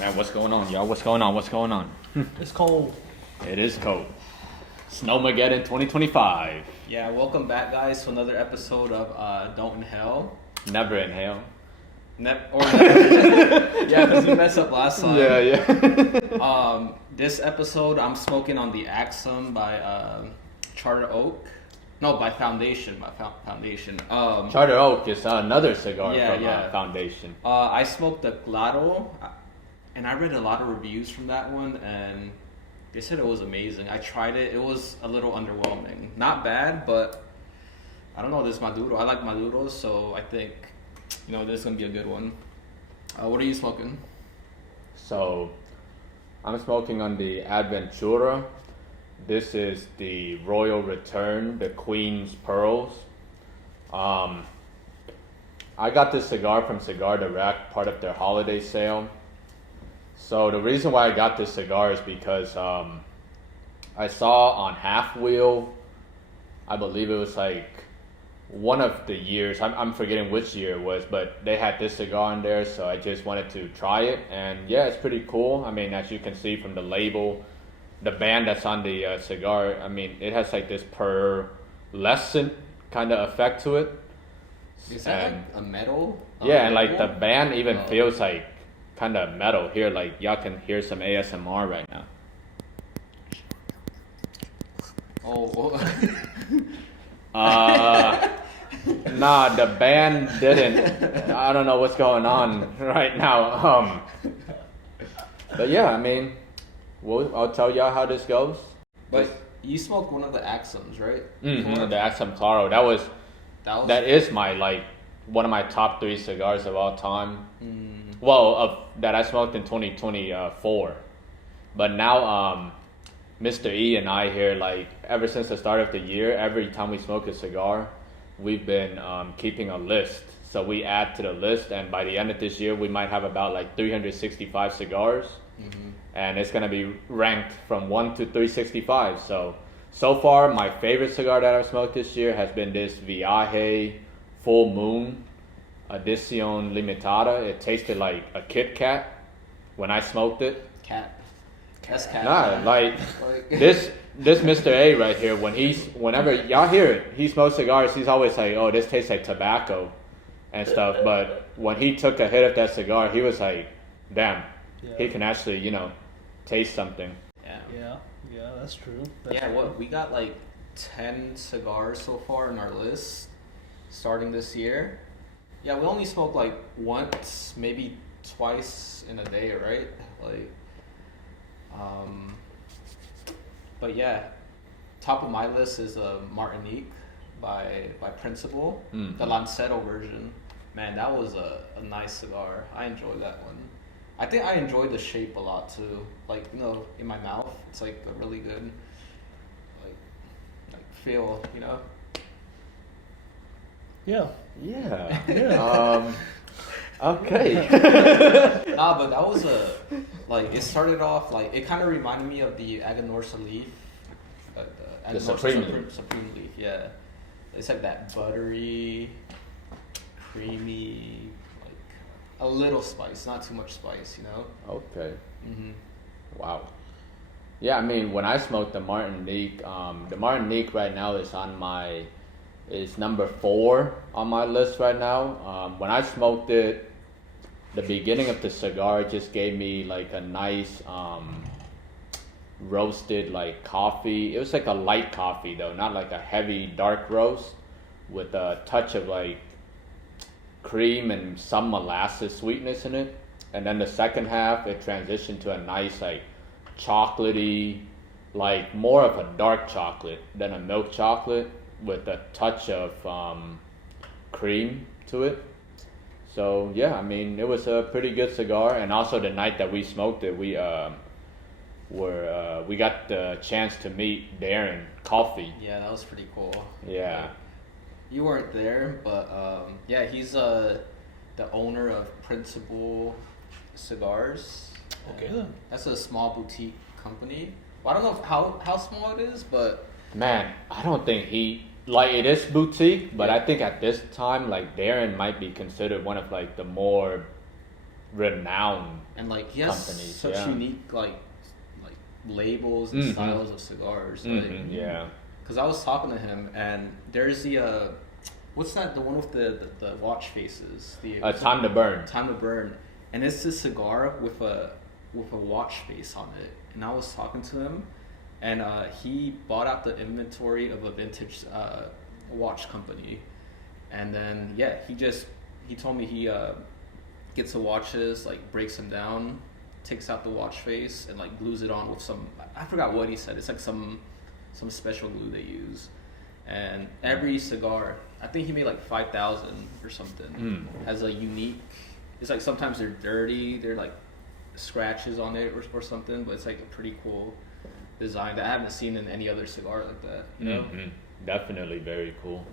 Man, what's going on, y'all? What's going on? What's going on? It's cold. It is cold. Snowmageddon 2025. Yeah, welcome back, guys, to another episode of Don't Inhale. Never inhale. Never. Yeah, because we messed up last time. Yeah. This episode, I'm smoking on the Akhsum by Charter Oak. No, by Foundation. Charter Oak is another cigar Yeah, from yeah. Foundation. I smoked the Glado, and I read a lot of reviews from that one, and they said it was amazing. I tried it. It was a little underwhelming. Not bad, but I don't know. This Maduro. I like Maduros, so I think, this is going to be a good one. What are you smoking? So, I'm smoking on the Adventura. This is the Royal Return, the Queen's Pearls. I got this cigar from Cigar Direct, part of their holiday sale. So the reason why I got this cigar is because I saw on Half Wheel, I believe it was like one of the years, I'm forgetting which year it was, but they had this cigar in there, so I just wanted to try it. And yeah, it's pretty cool. I mean, as you can see from the label, the band that's on the cigar, I mean, it has like this pearlescent kind of effect to it. Is that like a metal? Yeah, and like the band even feels like kind of metal here. Like y'all can hear some ASMR right now. Oh. Nah, the band didn't. I don't know what's going on right now. But yeah, I mean, I'll tell y'all how this goes. But you smoked one of the Aksums, right? Mm-hmm, the Akhsum Claro. That is my one of my top 3 cigars of all time. Well, that I smoked in 2024. But now, Mr. E and I here, ever since the start of the year, every time we smoke a cigar, we've been keeping a list. So we add to the list, and by the end of this year, we might have about 365 cigars. And it's going to be ranked from 1 to 365. So far, my favorite cigar that I've smoked this year has been this Viaje Full Moon Edición Limitada. It tasted like a Kit Kat when I smoked it. That's cat. Nah, this Mr. A right here, whenever y'all hear it, he smokes cigars, he's always like, oh, this tastes like tobacco and stuff. But when he took a hit of that cigar, he was like, damn, he can actually, taste something. Yeah, that's true. We got 10 cigars so far in our list starting this year. Yeah, we only smoke once, maybe twice in a day, right? But yeah, top of my list is Martinique by Principal, the Lancetto version. Man, that was a nice cigar. I enjoyed that one. I think I enjoyed the shape a lot too. In my mouth, it's a really good feel, Yeah. Okay. Nah, but that was it started off it kind of reminded me of the Aganorsa leaf, The Supreme leaf. Yeah, it's that buttery, creamy, a little spice, not too much spice, Okay. Wow. Yeah, I mean, when I smoked the Martinique right now is number 4 on my list right now. When I smoked it, the beginning of the cigar just gave me a nice roasted coffee. It was a light coffee though, not a heavy dark roast with a touch of cream and some molasses sweetness in it. And then the second half, it transitioned to a nice chocolatey, more of a dark chocolate than a milk chocolate with a touch of cream to it. So yeah, I mean, it was a pretty good cigar. And also the night that we smoked it, we got the chance to meet Darren Coffee. Yeah, that was pretty cool. Yeah. You weren't there, but he's the owner of Principal Cigars. Okay then. That's a small boutique company. Well, I don't know how small it is, but man, I don't think it is boutique, but I think at this time Darren might be considered one of the more renowned And like he has companies, such yeah. unique like labels and styles of cigars. Like, yeah. because I was talking to him, and there's the what's that? The one with the watch faces. The Time to Burn. Time to Burn, and it's a cigar with a watch face on it. And I was talking to him, and he bought out the inventory of a vintage watch company, and then he told me he gets the watches, like breaks them down, takes out the watch face, and like glues it on with some, I forgot what he said. It's like some special glue they use. And every cigar, I think he made like 5,000 or something, has a unique. It's like sometimes they're dirty, they're like scratches on it or something, but it's like a pretty cool design that I haven't seen in any other cigar like that. You know? Definitely very cool.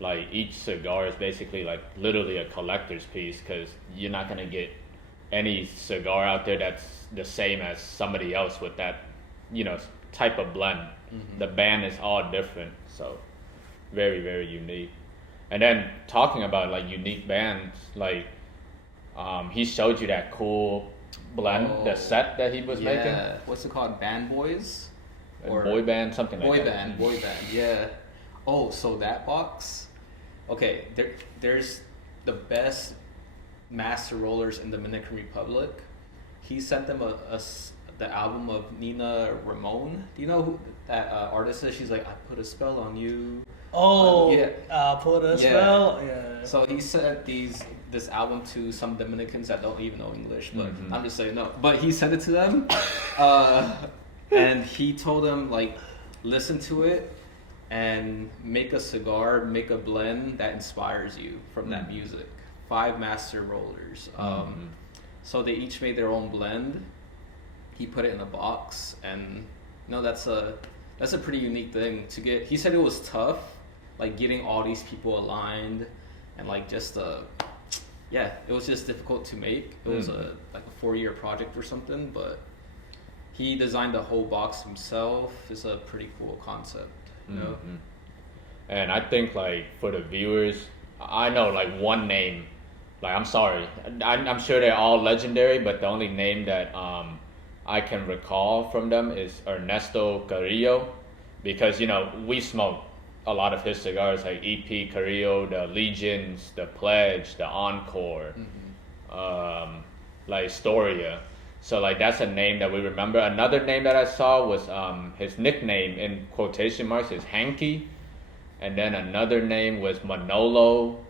Like each cigar is basically like literally a collector's piece, because you're not gonna get any cigar out there that's the same as somebody else with that, type of blend. The band is all different, so very, very unique. And then talking about like unique bands, like he showed you that cool blend, the set that he was making. Yeah, what's it called? Band Boys? Or boy band, something like that. Boy band, yeah. Oh, so that box? Okay, there's the best master rollers in the Dominican Republic. He sent them the album of Nina Ramone. Do you know who that artist is? She's like, I put a spell on you. Oh, yeah. Put a spell. Yeah. So he sent this album to some Dominicans that don't even know English, but I'm just saying no. But he sent it to them, and he told them like, listen to it and make a cigar, make a blend that inspires you from that music. 5 master rollers. So they each made their own blend. He put it in a box, and that's a pretty unique thing to get. He said it was tough, like getting all these people aligned, and like just it was just difficult to make. It was a 4-year project or something, but he designed the whole box himself. It's a pretty cool concept, you know. And I think like for the viewers, I know like one name. Like I'm sorry, I'm sure they're all legendary, but the only name that I can recall from them is Ernesto Carrillo, because we smoke a lot of his cigars, like EP Carrillo, the Legions, the Pledge, the Encore, like Storia. So like that's a name that we remember. Another name that I saw was his nickname in quotation marks is Hanky, and then another name was Manolo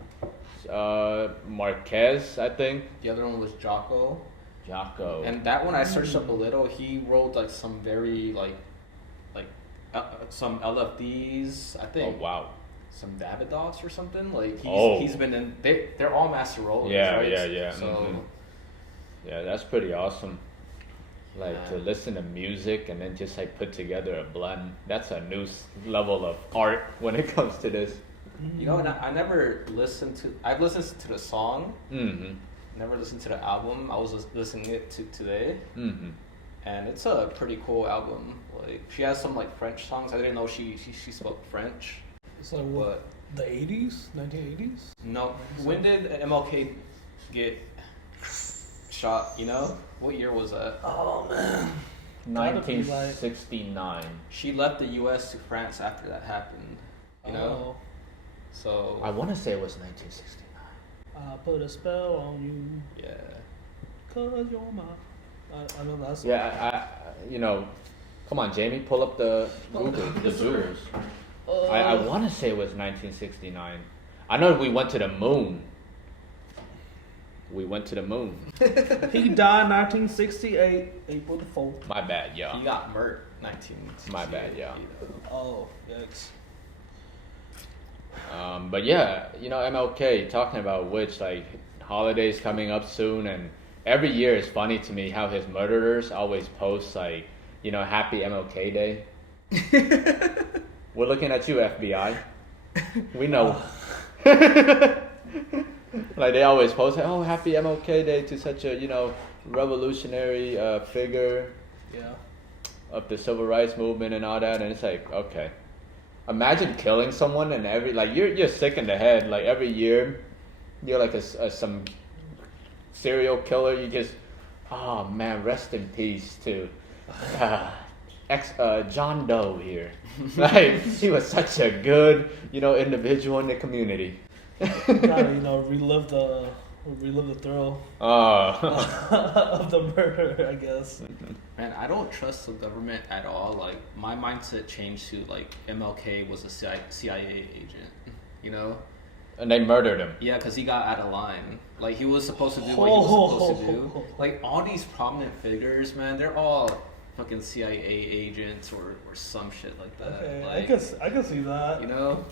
Marquez, I think. The other one was Jocko. And that one I searched up a little. He wrote like some very some LFDs, I think. Oh wow. Some Davidoffs or something. Like he's been in. They're all master rollers. Right? Yeah. So yeah, that's pretty awesome. Like to listen to music and then just like put together a blend. That's a new level of art when it comes to this. And I never listened to. I've listened to the song. Never listened to the album. I was just listening it to today. And it's a pretty cool album. Like she has some like French songs. I didn't know she spoke French. So what? The 80s, 1980s? No. When did MLK get shot? What year was that? Oh man. 1969. She left the U.S. to France after that happened. So I want to say it was 1969. I put a spell on you. Yeah. 'Cause you're mine. I know that's. Yeah, come on, Jamie, pull up the Google, the Zoomers. I want to say it was 1969. I know we went to the moon. He died 1968, April the 4th. My bad, yeah. He got murked 1968. My bad, yeah. Oh, yikes. But yeah, MLK, talking about which, like, holidays coming up soon, and every year it's funny to me how his murderers always post, like, happy MLK Day. We're looking at you, FBI. We know. Like, they always post, oh, happy MLK Day to such a, revolutionary figure of the civil rights movement and all that, and it's like, okay. Imagine killing someone and you're sick in the head. Like every year, you're like some serial killer, you just, oh man, rest in peace to John Doe here. Like, he was such a good, individual in the community. Gotta, relive the thrill of the murder, I guess. Man, I don't trust the government at all. Like, my mindset changed to, like, MLK was a CIA agent, And they murdered him. Yeah, because he got out of line. Like, he was supposed to do what he was supposed to do. Like, all these prominent figures, man, they're all fucking CIA agents or some shit like that. Okay, like, I can see that.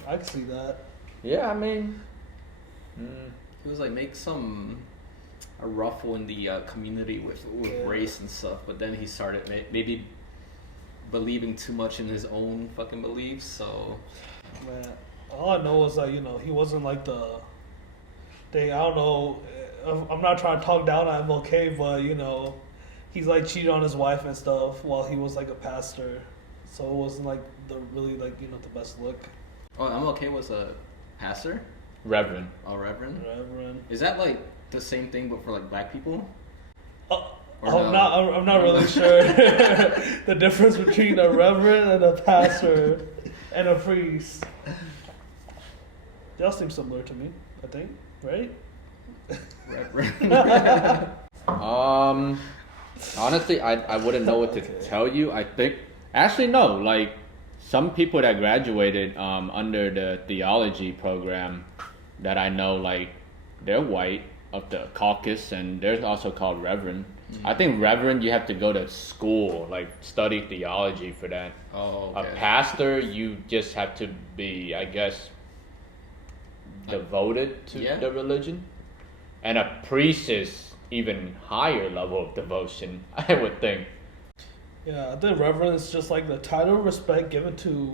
I can see that. Yeah, I mean... He was like, make a ruffle in the community with race and stuff, but then he started maybe believing too much in his own fucking beliefs, so... Man, all I know is that, he wasn't like I don't know, I'm not trying to talk down on MLK, but, he's like cheated on his wife and stuff while he was like a pastor, so it wasn't like the best look. Oh, MLK was a pastor? Reverend. Oh, Reverend? Reverend. Is that like the same thing but for like black people? I'm not really sure the difference between a reverend and a pastor and a priest. They all seem similar to me, I think, right? Reverend. Honestly, I wouldn't know what to tell you. I think, actually, no. Like, some people that graduated under the theology program that I know, like, they're white of the caucus, and they're also called Reverend. I think Reverend, you have to go to school, like, study theology for that. Oh, okay. A pastor, you just have to be, I guess, devoted to the religion. And a priest is even higher level of devotion, I would think. Yeah, I think Reverend is just like the title of respect given to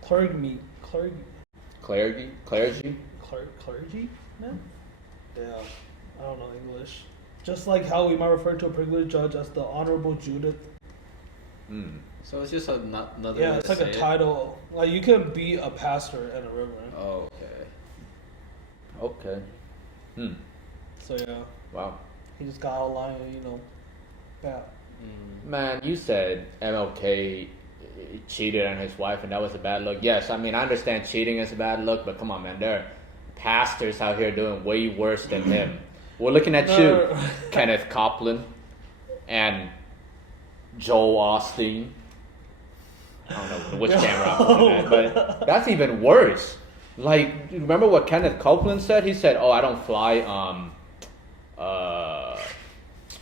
clergy, man? Yeah, I don't know English. Just like how we might refer to a privileged judge as the Honorable Judith. So it's just another. Yeah, it's like a title. Like, you can be a pastor and a reverend. Oh, okay. Okay. So yeah. Wow. He just got out of line, yeah. Man, you said MLK cheated on his wife and that was a bad look. Yes, I mean, I understand cheating is a bad look, but come on, man, there are pastors out here doing way worse than him. We're looking at you, Kenneth Copeland, and Joel Osteen. I don't know which camera I'm looking at, but that's even worse. Like, remember what Kenneth Copeland said? He said, I don't fly,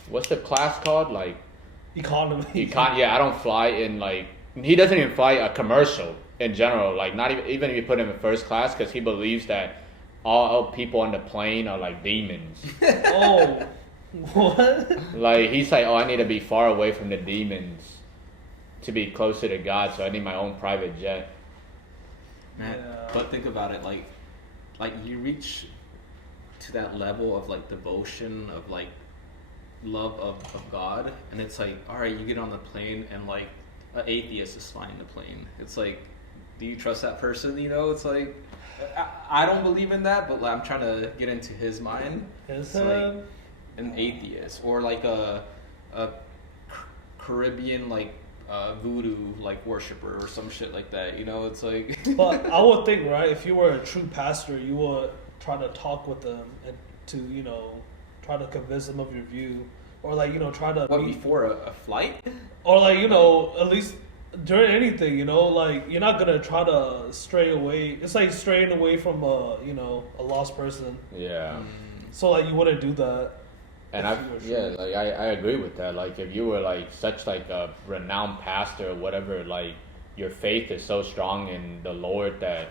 what's the class called? Like, economy. I don't fly in, like, he doesn't even fly a commercial in general. Like, not even if you put him in first class, because he believes that all people on the plane are like demons. Oh, what? Like, he's like, I need to be far away from the demons to be closer to God, so I need my own private jet. Man, but think about it, like you reach to that level of like devotion, of like love of God, and it's like, all right, you get on the plane and like an atheist is flying the plane. It's like, do you trust that person? It's like, I don't believe in that, but like, I'm trying to get into his mind. It's like an atheist or like a Caribbean like voodoo like worshiper or some shit like that. It's like. But I would think, right, if you were a true pastor, you would try to talk with them and to try to convince them of your view, or like try to. What, before a flight? Or like at least during anything, like you're not gonna try to stray away. It's like straying away from a lost person. Yeah. So like you wouldn't do that. And I agree with that. Like, if you were like such like a renowned pastor or whatever, like your faith is so strong in the Lord that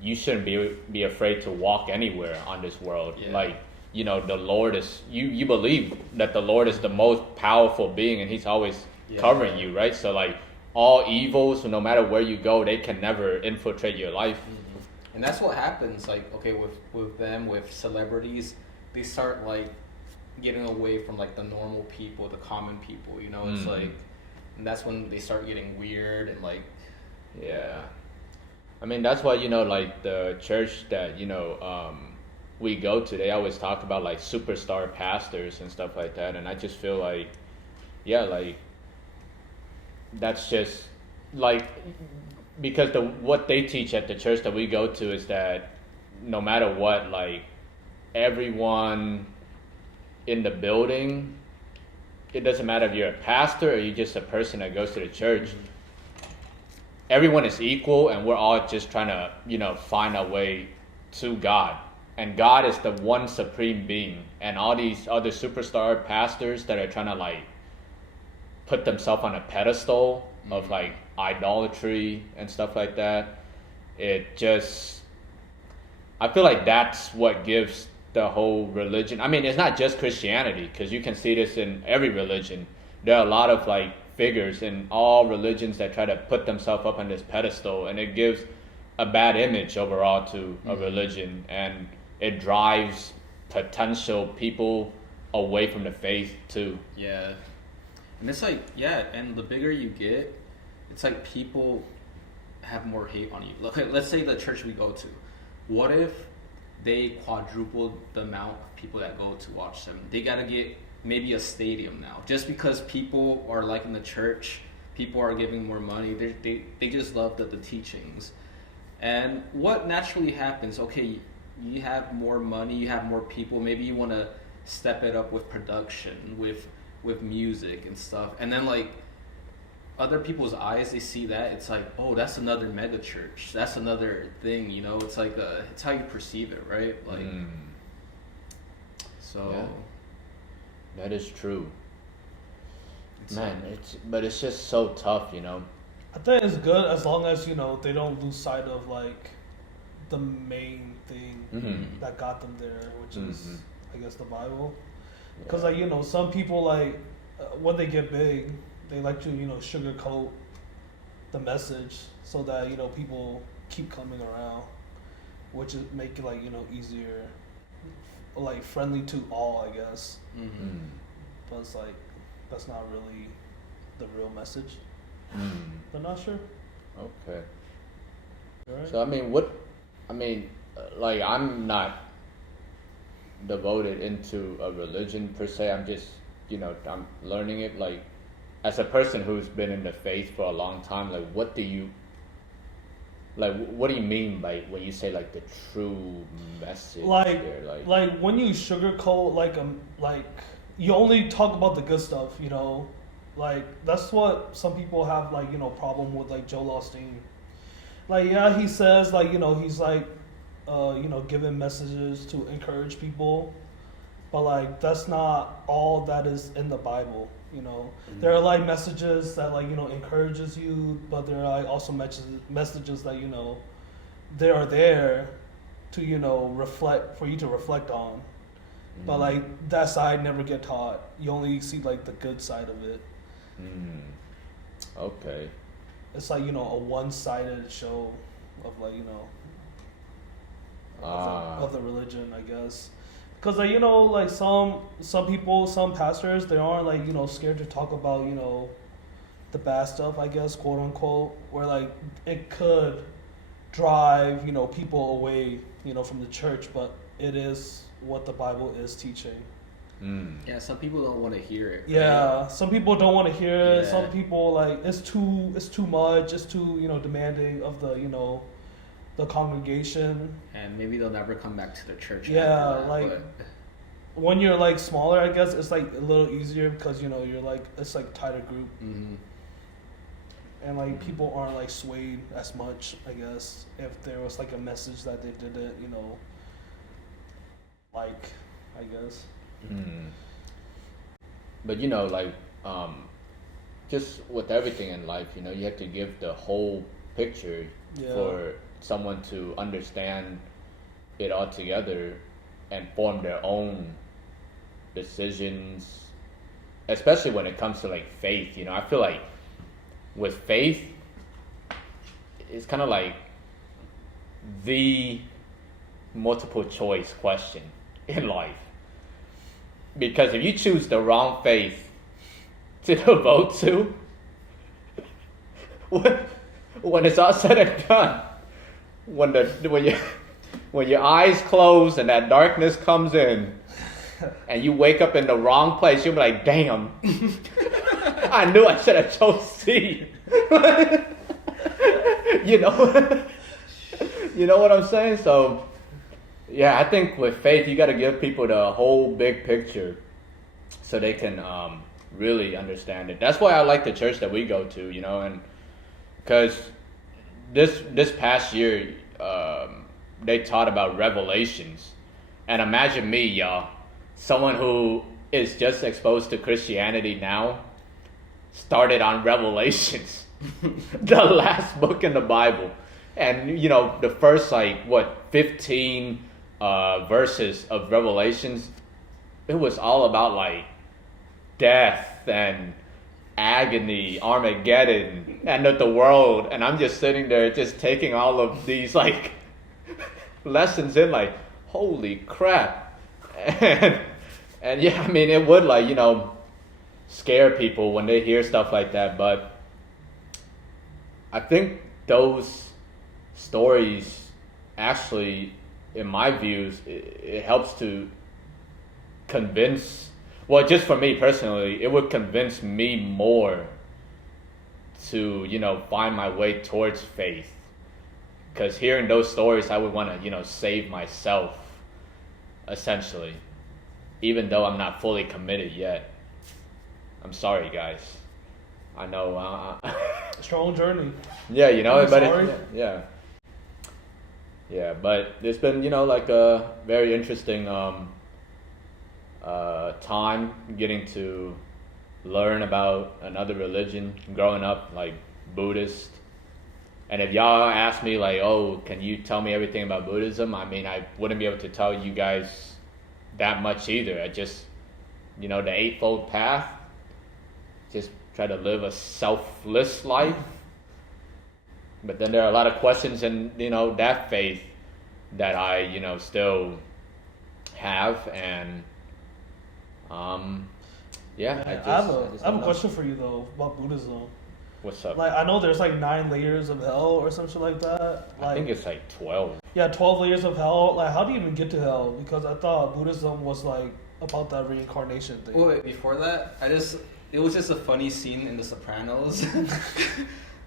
you shouldn't be afraid to walk anywhere on this world. Yeah. Like, the Lord is you believe that the Lord is the most powerful being and he's always covering you, right? So like all evils, no matter where you go, they can never infiltrate your life. And that's what happens, like, okay, with celebrities, they start like getting away from like the normal people, the common people, it's like, and that's when they start getting weird and like. Yeah. I mean, that's why, like the church that, we go to, they always talk about like superstar pastors and stuff like that, and I just feel like, yeah, like that's just like, because what they teach at the church that we go to is that no matter what, like everyone in the building, it doesn't matter if you're a pastor or you're just a person that goes to the church, everyone is equal, and we're all just trying to, you know, find our way to God. And God is the one supreme being. And all these other superstar pastors that are trying to like put themselves on a pedestal of like idolatry and stuff like that, it just, I feel like that's what gives the whole religion. I mean, it's not just Christianity, because you can see this in every religion. There are a lot of like figures in all religions that try to put themselves up on this pedestal, and it gives a bad image overall to a religion, and it drives potential people away from the faith too. Yeah. And it's like, yeah, and the bigger you get, it's like people have more hate on you. Look, let's say the church we go to. What if they quadrupled the amount of people that go to watch them? They got to get maybe a stadium now. Just because people are liking the church, people are giving more money, they just love the teachings. And what naturally happens, okay, you have more money, you have more people, maybe you want to step it up with production, with music and stuff. And then like other people's eyes, they see that, it's like, oh, that's another mega church, that's another thing, you know. It's like it's how you perceive it, right? Like so yeah, that is true. Man, it's just so tough, you know. I think it's good as long as, you know, they don't lose sight of like the main thing that got them there, which is, I guess, the Bible. Because like, you know, some people like when they get big, they like to, you know, sugarcoat the message so that, you know, people keep coming around, which is make it like, you know, easier, like friendly to all, I guess. But it's like that's not really the real message. I'm not sure. Okay. Right. So like I'm not devoted into a religion per se. I'm just, you know, I'm learning it. Like, as a person who's been in the faith for a long time, like what do you mean by when you say like the true message? Like when you sugarcoat like you only talk about the good stuff, you know. Like that's what some people have, like, you know, problem with like Joel Osteen. Like, yeah, he says like, you know, he's like you know, giving messages to encourage people, but like that's not all that is in the Bible, you know. There are like messages that like, you know, encourages you, but there are like also messages that, you know, they are there to, you know, reflect, for you to reflect on. But like that side never get taught. You only see like the good side of it. Okay. It's like, you know, a one-sided show of like, you know, of the religion, I guess. Because like, you know, like some people, some pastors, they aren't like, you know, scared to talk about, you know, the bad stuff, I guess, quote unquote, where like it could drive, you know, people away, you know, from the church, but it is what the Bible is teaching. Yeah, some people don't want to hear it. Right? Yeah, some people don't want to hear it. Some people like it's too much. It's too, you know, demanding of the, you know, the congregation. And maybe they'll never come back to the church. Yeah, like when you're like smaller, I guess it's like a little easier because, you know, you're like, it's like tighter group. And like people aren't like swayed as much, I guess, if there was like a message that they didn't, you know, like, I guess. But you know, like just with everything in life, you know, you have to give the whole picture for someone to understand it all together and form their own decisions, especially when it comes to like faith. You know, I feel like with faith, it's kind of like the multiple choice question in life. Because if you choose the wrong faith to devote to, when it's all said and done, when when your eyes close and that darkness comes in, and you wake up in the wrong place, you'll be like, damn, I knew I should have chose C. You know? You know what I'm saying? So, yeah, I think with faith, you got to give people the whole big picture so they can really understand it. That's why I like the church that we go to, you know, and because this past year, they taught about revelations. And imagine me, y'all, someone who is just exposed to Christianity now, started on Revelations, the last book in the Bible. And, you know, the first, 15 verses of Revelations, it was all about, death and agony, Armageddon, end of the world. And I'm just sitting there just taking all of these, lessons in, holy crap. And yeah, I mean, it would, scare people when they hear stuff like that. But I think those stories actually, in my views, it helps to convince, well, just for me personally, it would convince me more to, find my way towards faith. Because hearing those stories, I would want to, save myself, essentially. Even though I'm not fully committed yet. I'm sorry, guys. I know. Strong journey. Yeah, I'm but sorry. Yeah, but it's been, a very interesting time getting to learn about another religion, growing up Buddhist. And if y'all ask me oh, can you tell me everything about Buddhism? I mean, I wouldn't be able to tell you guys that much either. I just, the Eightfold Path, just try to live a selfless life. But then there are a lot of questions in, that faith that I, still have. And, yeah. I have a question for you, though, about Buddhism. What's up? I know there's 9 layers of hell or something like that. I think it's 12. Yeah, 12 layers of hell. How do you even get to hell? Because I thought Buddhism was about that reincarnation thing. Wait, before that, it was just a funny scene in The Sopranos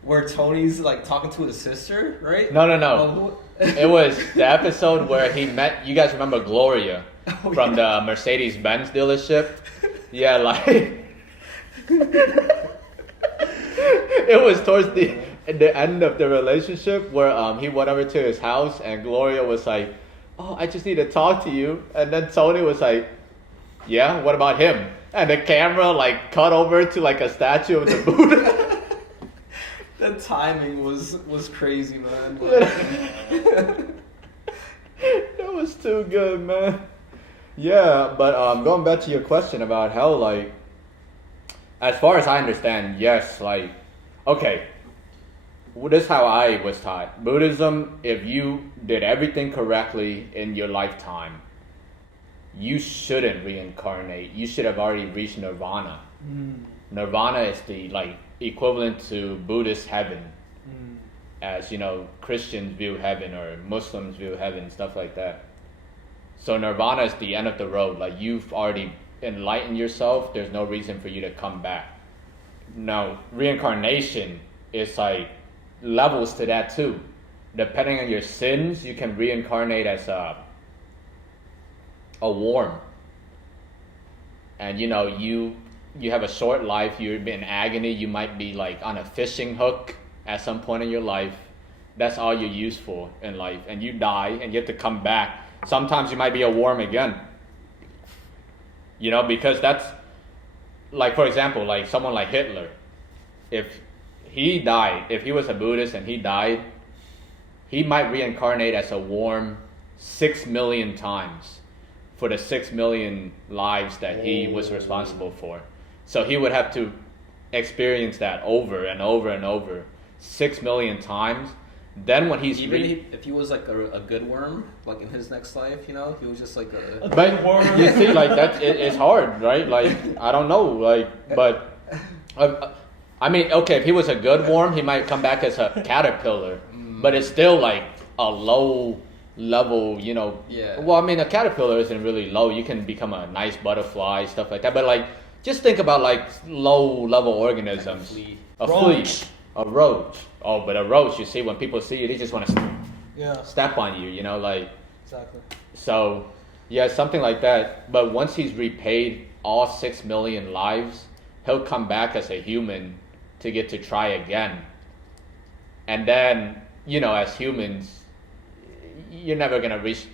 where Tony's talking to his sister, right? No. It was the episode where he met, you guys remember Gloria from the Mercedes-Benz dealership? Yeah, it was towards the end of the relationship where he went over to his house and Gloria was like, oh, I just need to talk to you. And then Tony was like, yeah, what about him? And the camera cut over to a statue of the Buddha. The timing was crazy, man. That was too good, man. Yeah, but going back to your question about hell, as far as I understand, yes, okay, this is how I was taught. Buddhism, if you did everything correctly in your lifetime, you shouldn't reincarnate. You should have already reached nirvana. Nirvana is the equivalent to Buddhist heaven, as Christians view heaven or Muslims view heaven, stuff like that. So nirvana is the end of the road. You've already enlightened yourself. There's no reason for you to come back. Now, reincarnation is levels to that too. Depending on your sins, you can reincarnate as a worm. And you have a short life, you're in agony, you might be on a fishing hook at some point in your life. That's all you're used for in life. And you die and you have to come back. Sometimes you might be a worm again. Because that's for example, someone like Hitler. If he died, if he was a Buddhist and he died, he might reincarnate as a worm 6 million times for the 6 million lives that he was responsible for. So he would have to experience that over and over and over 6 million times. Then when he's if he was a good worm, in his next life, he was just a but worm. You see, that it's hard, right? I don't know, but I mean, okay, if he was a good worm, he might come back as a caterpillar, but it's still a low level, you know. Yeah. Well, I mean, a caterpillar isn't really low. You can become a nice butterfly, stuff like that. But like, just think about like low level organisms. A flea, a roach. Oh, but a roach, you see, when people see you, they just want to step on you, you know, like. Exactly. So, yeah, something like that. But once he's repaid all 6 million lives, he'll come back as a human to get to try again. And then, you know, as humans, you're never going to reach,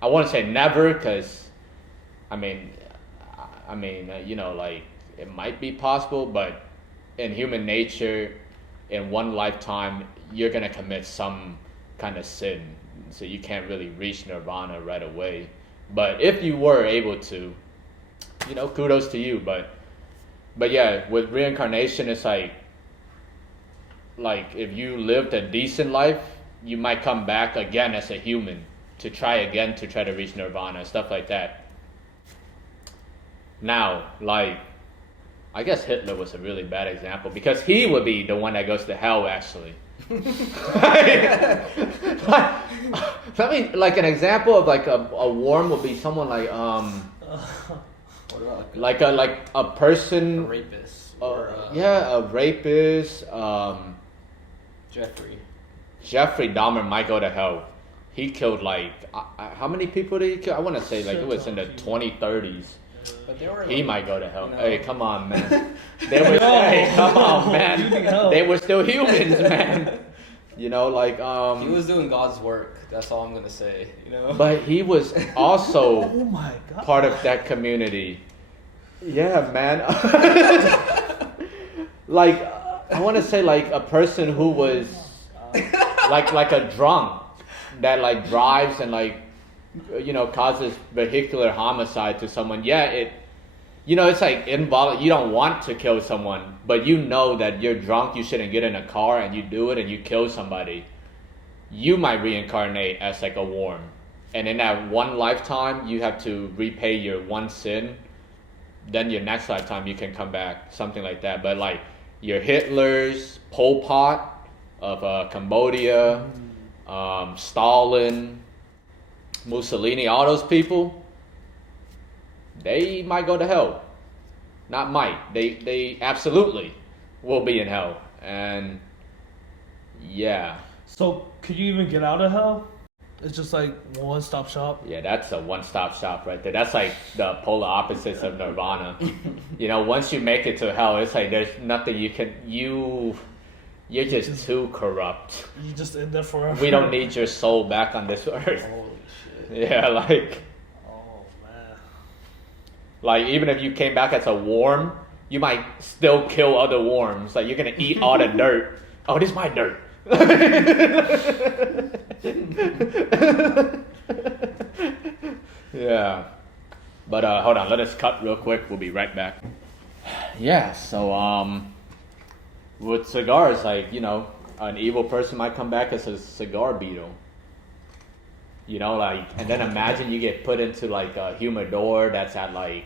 I won't say never, because, I mean, you know, like, it might be possible, but in human nature, in one lifetime, you're going to commit some kind of sin. So you can't really reach nirvana right away. But if you were able to, you know, kudos to you. But yeah, with reincarnation, it's like if you lived a decent life, you might come back again as a human to try to reach nirvana, stuff like that. Now, like, I guess Hitler was a really bad example because he would be the one that goes to hell, actually. I mean, like an example of like a worm would be someone like like a person, a rapist, a rapist. Jeffrey Dahmer might go to hell. He killed like how many people did he kill? I want to say like it was in the 2030s. But they were he might go to hell. No. Hey, come on, man. They were hey, come on, man. They were still humans, man. You know, like he was doing God's work. That's all I'm gonna say. You know. But he was also oh my God. part of that community. Yeah, man. Like I want to say like a person who was like a drunk that like drives and like, you know, causes vehicular homicide to someone. Yeah, it's like involuntary. You don't want to kill someone, but you know that you're drunk, you shouldn't get in a car, and you do it and you kill somebody. You might reincarnate as like a worm, and in that one lifetime you have to repay your one sin. Then your next lifetime you can come back, something like that. But like your Hitlers, Pol Pot of Cambodia, Stalin, Mussolini, all those people, they might go to hell. Not might. They absolutely will be in hell. And yeah. So could you even get out of hell? It's just like one-stop shop. Yeah, that's a one-stop shop right there. That's like the polar opposites of nirvana. You know, once you make it to hell, it's like there's nothing you're just too corrupt. You just in there forever. We don't need your soul back on this earth. Holy shit. Yeah, like. Oh man. Like even if you came back as a worm, you might still kill other worms. Like you're gonna eat all the dirt. Oh, this is my dirt. Yeah. But hold on, let us cut real quick. We'll be right back. Yeah, so with cigars, like, you know, an evil person might come back as a cigar beetle. You know, like, and then imagine you get put into like a humidor that's at like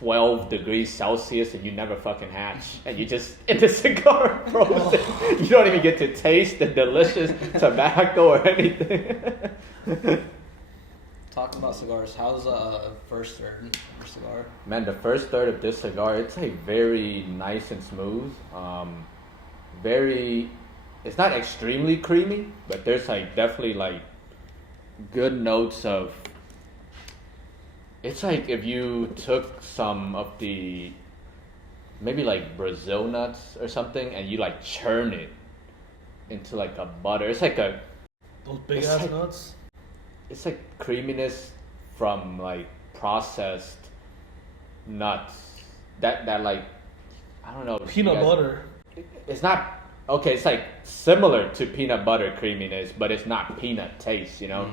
12 degrees Celsius and you never fucking hatch. And you just in the cigar frozen. You don't even get to taste the delicious tobacco or anything. Talking about cigars, how's first third for cigar? Man, the first third of this cigar, it's like very nice and smooth. It's not extremely creamy, but there's like definitely like good notes of. It's like if you took some of the maybe like Brazil nuts or something and you like churn it into like a butter. It's like those big ass nuts. It's like creaminess from like processed nuts. That like I don't know. Peanut butter. It's not okay. It's like similar to peanut butter creaminess, but it's not peanut taste. You know.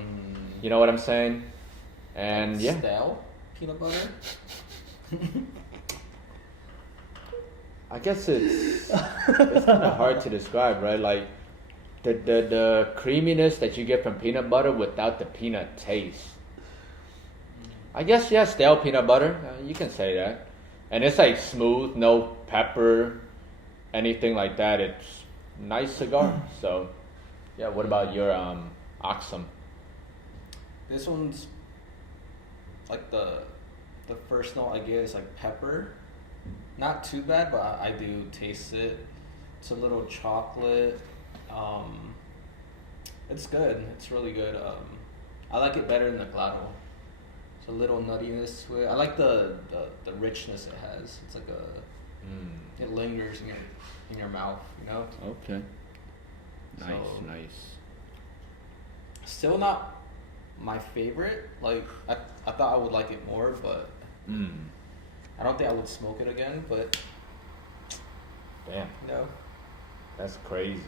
You know what I'm saying? And yeah. Stale peanut butter. I guess it's kind of hard to describe, right? Like the creaminess that you get from peanut butter without the peanut taste. I guess yeah, stale peanut butter. You can say that. And it's like smooth, no pepper, anything like that. It's nice cigar. So yeah. What about your Akhsum. This one's like the first note I get is like pepper. Not too bad, but I do taste it. It's a little chocolate. It's good. It's really good. I like it better than the Claro. It's a little nuttiness to it. I like the richness it has. It's like it lingers in your mouth, you know? Okay. Nice, So- nice. Still not my favorite. Like I thought I would like it more, but I don't think I would smoke it again. But Damn, no, that's crazy.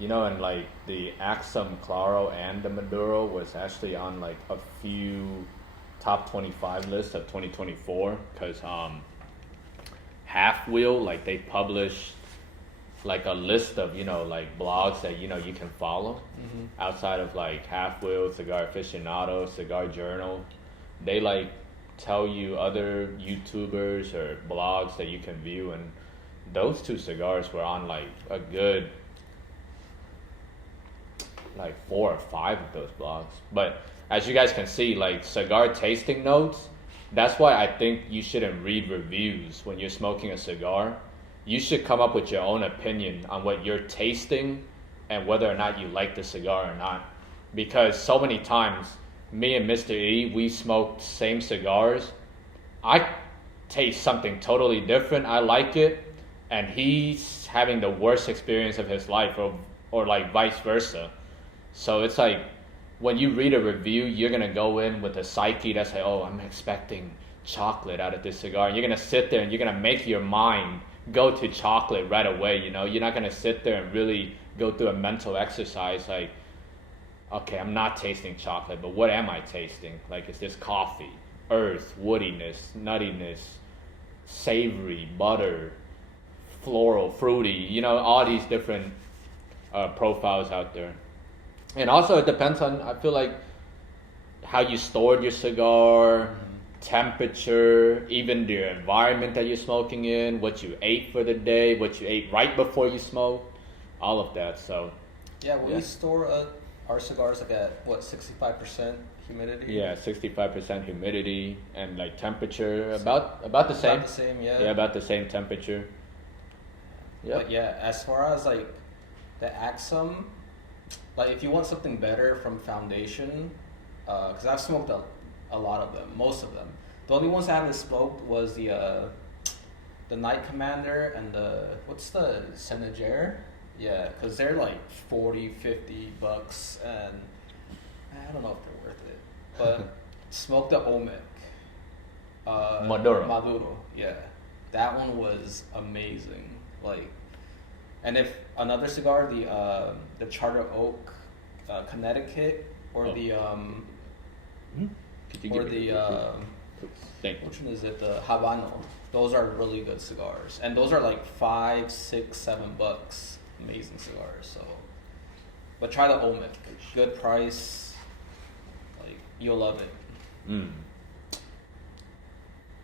You know, and like the Akhsum Claro and the Maduro was actually on like a few top 25 lists of 2024 because Half Wheel, like they published like a list of, you know, like blogs that, you know, you can follow outside of like Half Wheel, Cigar Aficionado, Cigar Journal. They like tell you other YouTubers or blogs that you can view, and those two cigars were on like a good like 4 or 5 of those blogs. But as you guys can see, like cigar tasting notes, that's why I think you shouldn't read reviews when you're smoking a cigar. You should come up with your own opinion on what you're tasting and whether or not you like the cigar or not. Because so many times, me and Mr. E, we smoked same cigars. I taste something totally different. I like it. And he's having the worst experience of his life, or like vice versa. So it's like, when you read a review, you're going to go in with a psyche that's like, oh, I'm expecting chocolate out of this cigar. And you're going to sit there and you're going to make your mind go to chocolate right away, you know? You're not going to sit there and really go through a mental exercise like, okay, I'm not tasting chocolate, but what am I tasting? Like, is this coffee, earth, woodiness, nuttiness, savory, butter, floral, fruity, you know, all these different profiles out there. And also it depends on, I feel like, how you stored your cigar, temperature, even the environment that you're smoking in, what you ate for the day, what you ate right before you smoked, all of that. So yeah, we store our cigars like at what 65% humidity. yeah, 65% humidity and like temperature about the same. About the same, yeah. Yeah, about the same temperature. Yep. But yeah, as far as like the Akhsum, like if you want something better from Foundation, because I've smoked a lot of them, most of them. The only ones I haven't smoked was the Night Commander and what's the Senager? Yeah, because they're like $40, $50, and I don't know if they're worth it. But smoke the Olmec. Maduro. Yeah, that one was amazing. Like, and if another cigar, the Charter Oak, Connecticut, or the Could you or give me the Thank you. which one is it? The Habano. Those are really good cigars, and those are like $5, $6, $7. Amazing cigars. So, but try the Olmec. Good price. Like, you'll love it.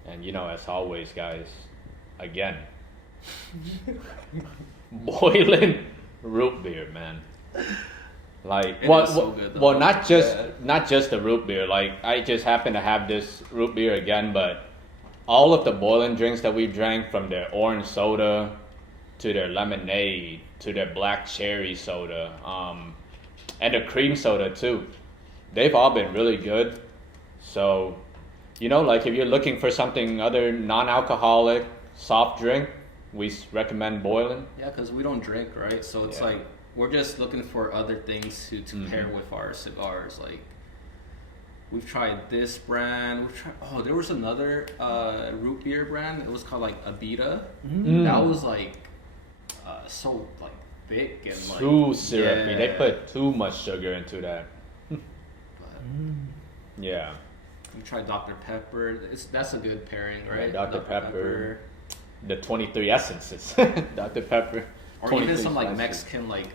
And you know, as always, guys, again, boiling root beer, man. Like, It is so good, though. well, not just the root beer. Like, I just happen to have this root beer again, but all of the boiling drinks that we drank, from their orange soda to their lemonade to their black cherry soda, and the cream soda too, they've all been really good. So, you know, like if you're looking for something other non-alcoholic soft drink, we recommend boiling. Yeah, because we don't drink, right? So it's Yeah. like we're just looking for other things to pair with our cigars. Like, we've tried this brand. There was another root beer brand. It was called like Abita. That was like so like thick and like Too syrupy. yeah. They put too much sugar into that. But Yeah. we tried Dr. Pepper. That's a good pairing, right? Yeah, Dr. Pepper. The 23 essences. Dr. Pepper. Or even 23 some like spices. Mexican like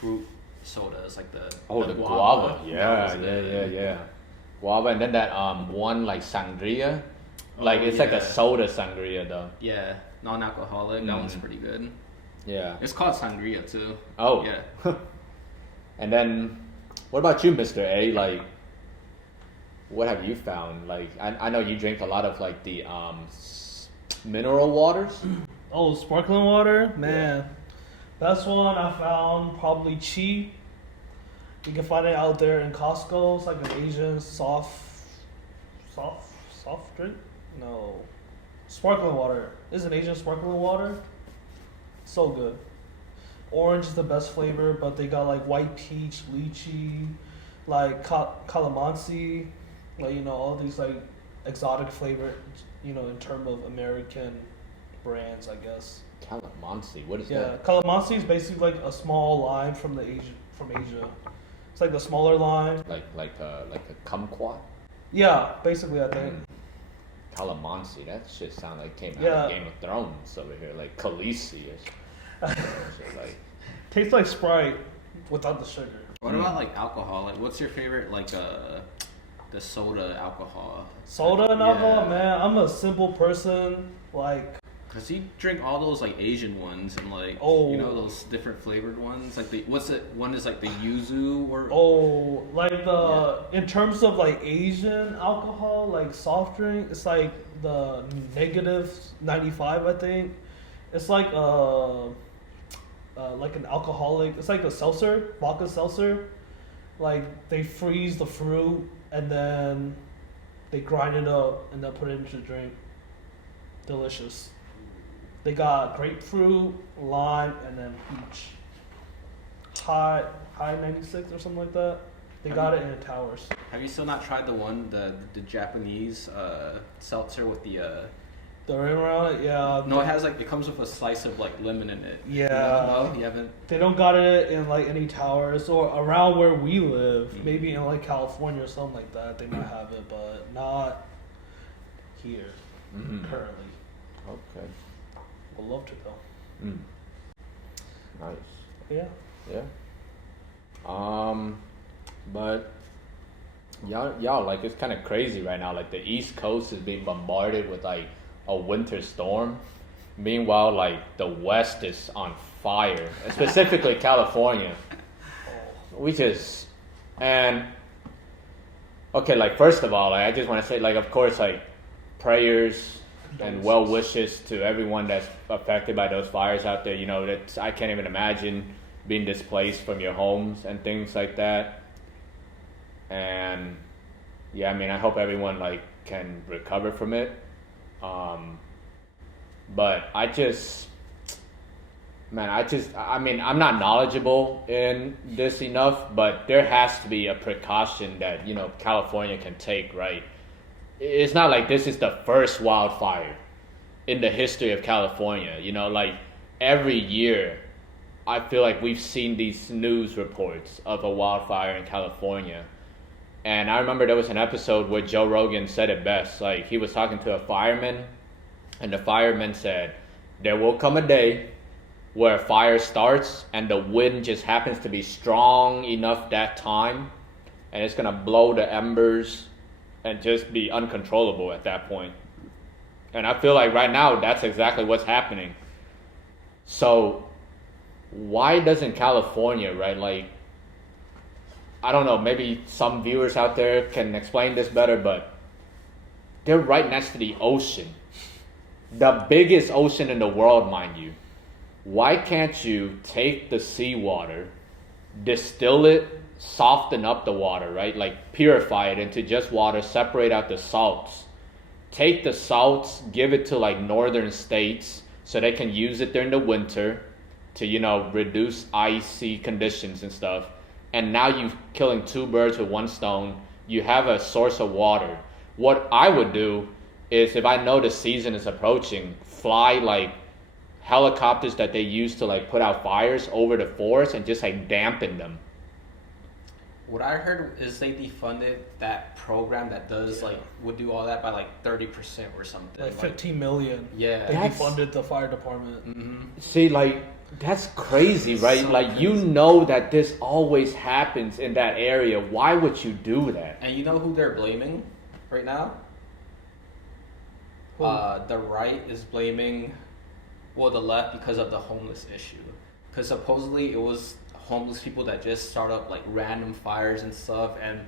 fruit sodas, like the guava. That Yeah, was good. yeah. Guava, and then that one like sangria. Like it's like a yeah. soda sangria though. Yeah, non-alcoholic. That one's pretty good. Yeah. It's called sangria too. Oh. Yeah. And then What about you, Mr. A? Like, what have you found? Like, I know you drink a lot of like the mineral waters. Oh, sparkling water, man. Best one I found probably Chi. You can find it out there in Costco. It's like an Asian soft drink. No, sparkling water. It's an Asian sparkling water. So good. Orange is the best flavor, but they got like white peach, lychee, like calamansi, like all these like exotic flavor, in terms of American brands, I guess. Calamansi, what is Yeah, that? calamansi is basically like a small lime from Asia. It's like the smaller lime. Like a kumquat. Yeah, basically I think. Calamansi, that shit sound like came out Yeah. of Game of Thrones over here, like Khaleesi or something. Like, Tastes like Sprite without the sugar. What about like alcohol? Like, what's your favorite like the soda alcohol? Soda and alcohol, Yeah. man. I'm a simple person. Like, Cause you drink all those like Asian ones and like Oh. those different flavored ones. Like one is like the yuzu or in terms of like Asian alcohol, like soft drink, it's like the negative 95, I think. It's like an alcoholic. It's like a seltzer, vodka seltzer. Like they freeze the fruit and then they grind it up and then put it into the drink. Delicious. They got grapefruit, lime, and then peach. High 96 or something like that. They got it in the towers. Have you still not tried the Japanese seltzer with the The rim around it, yeah. No, it comes with a slice of like lemon in it. Yeah. No, you haven't. They don't got it in like any towers or around where we live. Maybe in like California or something like that. They might have it, but not here currently. okay. Would love to though. Nice. Yeah. Yeah. But y'all like it's kind of crazy right now. Like the East Coast is being bombarded with like a winter storm. Meanwhile, like the West is on fire, specifically California. Okay, like first of all, like, I just want to say, like, of course, like prayers and well wishes to everyone that's affected by those fires out there. I can't even imagine being displaced from your homes and things like that. And yeah, I mean, I hope everyone like can recover from it. But I mean, I'm not knowledgeable in this enough, but there has to be a precaution that, California can take, right? It's not like this is the first wildfire in the history of California. Like every year, I feel like we've seen these news reports of a wildfire in California. And I remember there was an episode where Joe Rogan said it best. Like he was talking to a fireman, and the fireman said, there will come a day where a fire starts and the wind just happens to be strong enough that time, and it's going to blow the embers and just be uncontrollable at that point. And I feel like right now that's exactly what's happening. So why doesn't California, right, like, I don't know, maybe some viewers out there can explain this better, but they're right next to the ocean. The biggest ocean in the world, mind you. Why can't you take the seawater, distill it, soften up the water, right? Like purify it into just water, separate out the salts. Take the salts, give it to like northern states so they can use it during the winter to, reduce icy conditions and stuff. And now you're killing two birds with one stone. You have a source of water. What I would do is, if I know the season is approaching, fly like helicopters that they use to like put out fires over the forest and just like dampen them. What I heard is they defunded that program that would do all that by like 30% or something. Like 15 million. Yeah. They defunded the fire department. Mm-hmm. See, like, that's crazy, right? So like, crazy. You know that this always happens in that area. Why would you do that? And you know who they're blaming right now? Who? The right is blaming, the left, because of the homeless issue. Because supposedly it was homeless people that just start up like random fires and stuff, and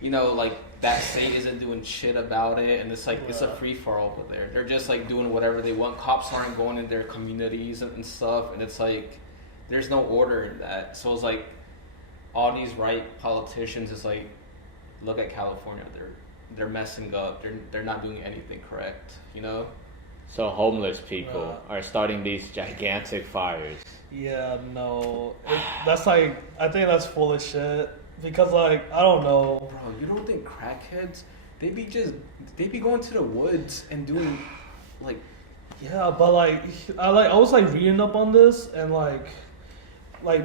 you know, like that state isn't doing shit about it, and it's like it's a free for all over there. They're just like doing whatever they want. Cops aren't going in their communities and stuff, and it's like there's no order in that. So it's like all these right politicians is like, look at California, they're messing up. They're not doing anything correct, you know? So homeless people are starting these gigantic fires. Yeah, no. That's like, I think that's full of shit. Because like, I don't know. Bro, you don't think crackheads, they be going to the woods and doing like... Yeah, but like, I was like reading up on this, and like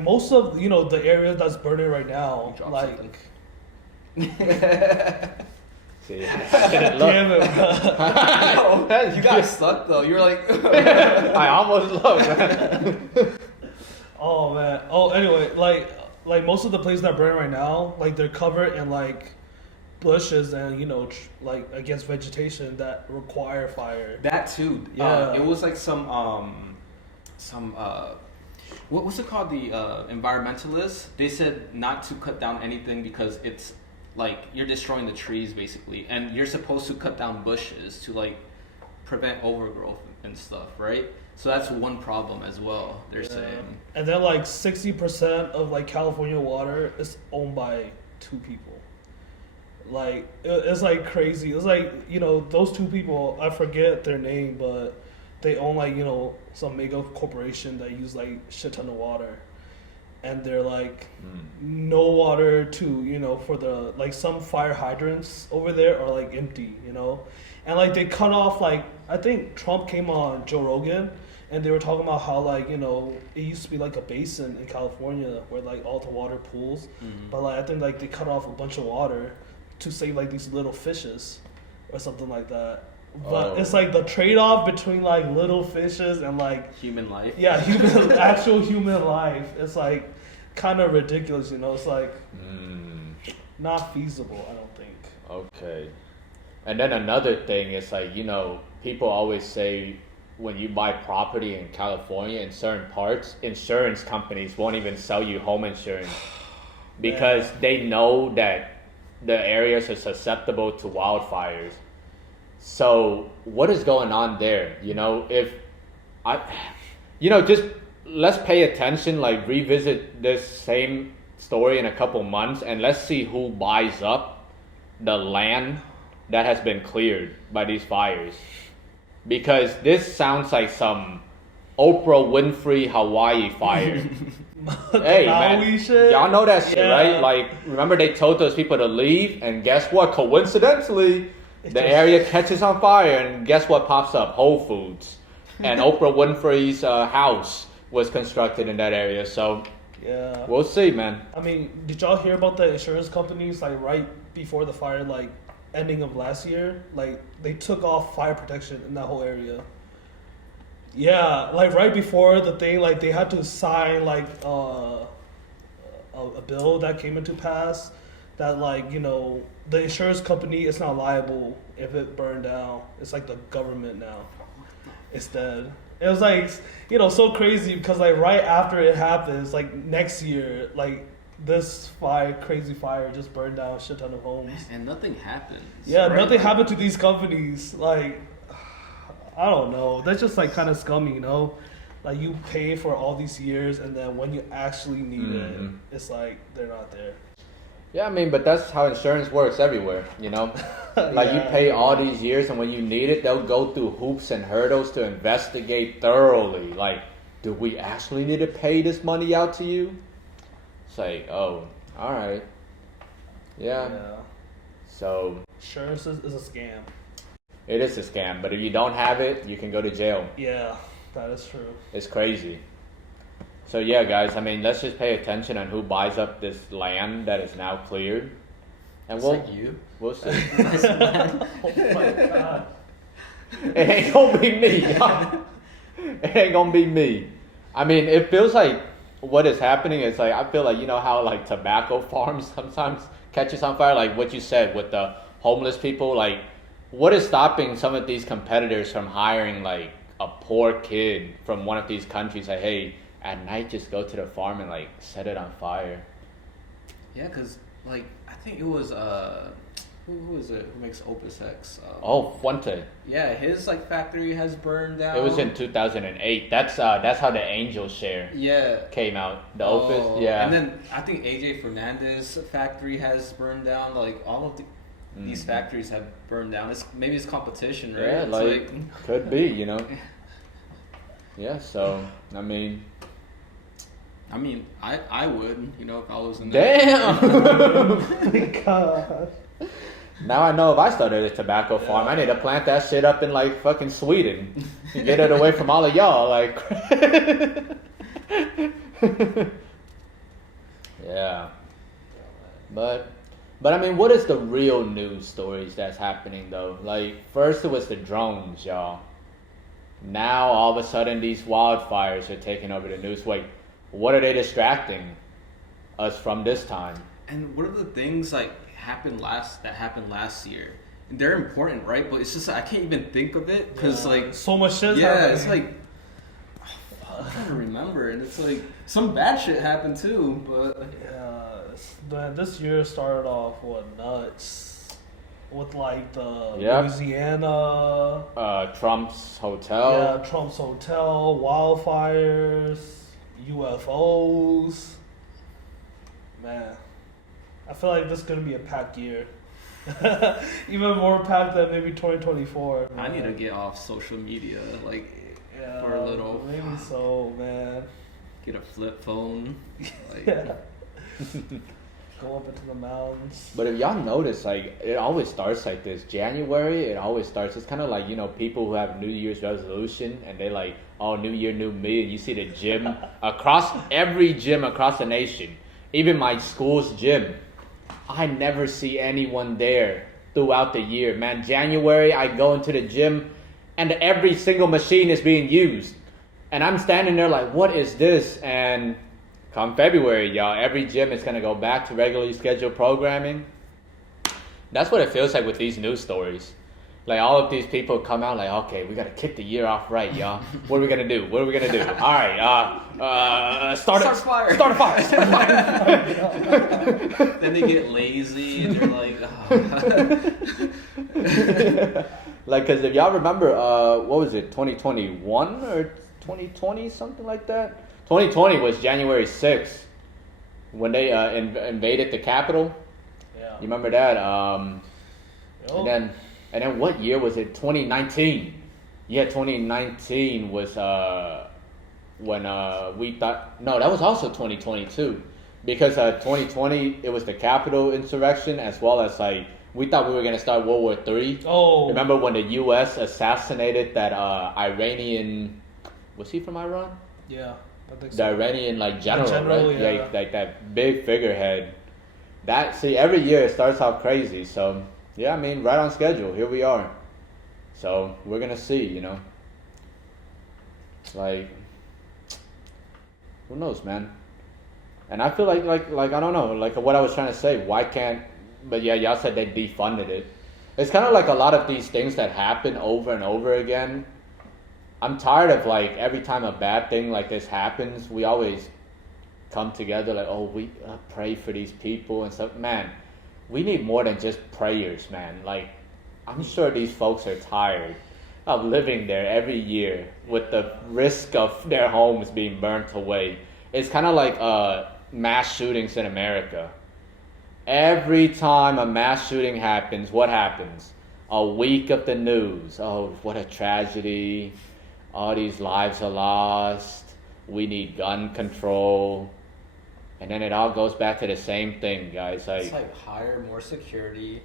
most of, you know, the areas that's burning right now, like... See, damn it, bro. No, you got stuck though. You were like... I almost looked, man. Oh, man. Oh, anyway, like most of the places that are burning right now, like they're covered in like bushes and, you know, like against vegetation that require fire. That too. Yeah. It was like some what's it called? The environmentalists. They said not to cut down anything because it's like you're destroying the trees basically, and you're supposed to cut down bushes to like prevent overgrowth and stuff, right? So that's one problem as well, they're saying. And then like 60% of like California water is owned by 2 people. Like it's like crazy. It's like, you know, those 2 people, I forget their name, but they own like, you know, some mega corporation that use like shit ton of water. And they're like no water to, you know, for the like some fire hydrants over there are like empty, you know. And like they cut off, like I think Trump came on Joe Rogan and they were talking about how, like, you know, it used to be like a basin in California where like all the water pools, but like I think like they cut off a bunch of water to save like these little fishes or something like that. But it's like the trade-off between like little fishes and like human life. Yeah, actual human life. It's like kind of ridiculous, you know. It's like not feasible, I don't think. Okay. And then another thing is like, you know, people always say when you buy property in California in certain parts, insurance companies won't even sell you home insurance because they know that the areas are susceptible to wildfires. So what is going on there? You know, just let's pay attention, like revisit this same story in a couple months and let's see who buys up the land that has been cleared by these fires. Because this sounds like some Oprah Winfrey Hawaii fire. Hey, man, y'all know that shit, right? Like, remember they told those people to leave, and guess what? Coincidentally, the area catches on fire, and guess what pops up? Whole Foods. And Oprah Winfrey's house was constructed in that area, so yeah, we'll see, man. I mean, did y'all hear about the insurance companies, like, right before the fire, like, ending of last year? Like, they took off fire protection in that whole area. Yeah, like, right before the thing, like, they had to sign, like, a bill that came into pass that, like, you know, the insurance company is not liable if it burned down. It's like the government now. It's dead. It was like, you know, so crazy because like right after it happens, like next year, like this crazy fire just burned down a shit ton of homes. And nothing happens. Yeah, right? Nothing happened to these companies. Like, I don't know. That's just like kind of scummy, you know? Like you pay for all these years and then when you actually need it, it's like they're not there. Yeah, I mean, but that's how insurance works everywhere, you know? Like, you pay all these years, and when you need it, they'll go through hoops and hurdles to investigate thoroughly. Like, do we actually need to pay this money out to you? It's like, oh, all right. Yeah. So... insurance is a scam. It is a scam, but if you don't have it, you can go to jail. Yeah, that is true. It's crazy. So yeah, guys, I mean, let's just pay attention on who buys up this land that is now cleared. And we'll see. Oh my God. It ain't gonna be me, y'all. It ain't gonna be me. I mean, it feels like what is happening is like, I feel like, you know how like tobacco farms sometimes catches on fire? Like what you said with the homeless people, like what is stopping some of these competitors from hiring like a poor kid from one of these countries? Like, hey, at night just go to the farm and like set it on fire. Yeah, cause like I think it was who is it who makes Opus X? Fuente. Yeah, his like factory has burned down. It was in 2008. That's how the Angel Share came out. The Opus, yeah. And then I think AJ Fernandez factory has burned down. Like all of these factories have burned down. Maybe it's competition, right? Yeah, it's like could be, you know. Yeah, so I mean, I would, you know, if I was in damn. God. Now I know if I started a tobacco farm, I need to plant that shit up in like fucking Sweden and get it away from all of y'all. Like, yeah. But I mean, what is the real news stories that's happening though? Like, first it was the drones, y'all. Now all of a sudden these wildfires are taking over the news. Wait, what are they distracting us from this time? And what are the things like happened last year? And they're important, right? But it's just I can't even think of it because like so much shit. Yeah, it's like I'm trying to remember, and it's like some bad shit happened too. But man, this year started off nuts with like the Louisiana, Trump's hotel. Yeah, Trump's hotel, wildfires, UFOs. Man. I feel like this is going to be a packed year. Even more packed than maybe 2024. Man. I need to get off social media, like, for a little. Maybe so, man. Get a flip phone. Like, Go up into the mountains. But if y'all notice, like, it always starts like this. January, it always starts. It's kind of like, you know, people who have New Year's resolution and they like, oh, new year, new me. And you see the gym every gym across the nation. Even my school's gym. I never see anyone there throughout the year, man. January, I go into the gym, and every single machine is being used. And I'm standing there like, what is this? And come February, y'all, every gym is going to go back to regularly scheduled programming. That's what it feels like with these news stories. Like, all of these people come out like, okay, we got to kick the year off right, y'all. What are we going to do? What are we going to do? All right, start a fire. Start a fire. Then they get lazy and they're like, Like, because if y'all remember, what was it, 2021 or 2020, something like that? 2020 was January 6th when they invaded the Capitol. Yeah. You remember that? And then what year was it? 2019. Yeah, 2019 was when we thought... No, that was also 2022. Because 2020, it was the Capitol insurrection, as well as like... We thought we were going to start World War III. Oh. Remember when the U.S. assassinated that Iranian... Was he from Iran? Yeah, I think so. The Iranian general, right? Yeah. Like that big figurehead. Every year it starts off crazy, so... Yeah, I mean, right on schedule. Here we are. So, we're going to see, you know. Like, who knows, man? And I feel like I don't know, like what I was trying to say, why can't, but yeah, y'all said they defunded it. It's kind of like a lot of these things that happen over and over again. I'm tired of like, every time a bad thing like this happens, we always come together like, oh, we pray for these people and stuff. Man, we need more than just prayers, man. Like, I'm sure these folks are tired of living there every year with the risk of their homes being burnt away. It's kind of like mass shootings in America. Every time a mass shooting happens, what happens? A week of the news. Oh, what a tragedy. All these lives are lost. We need gun control. And then it all goes back to the same thing, guys. It's like hire more security,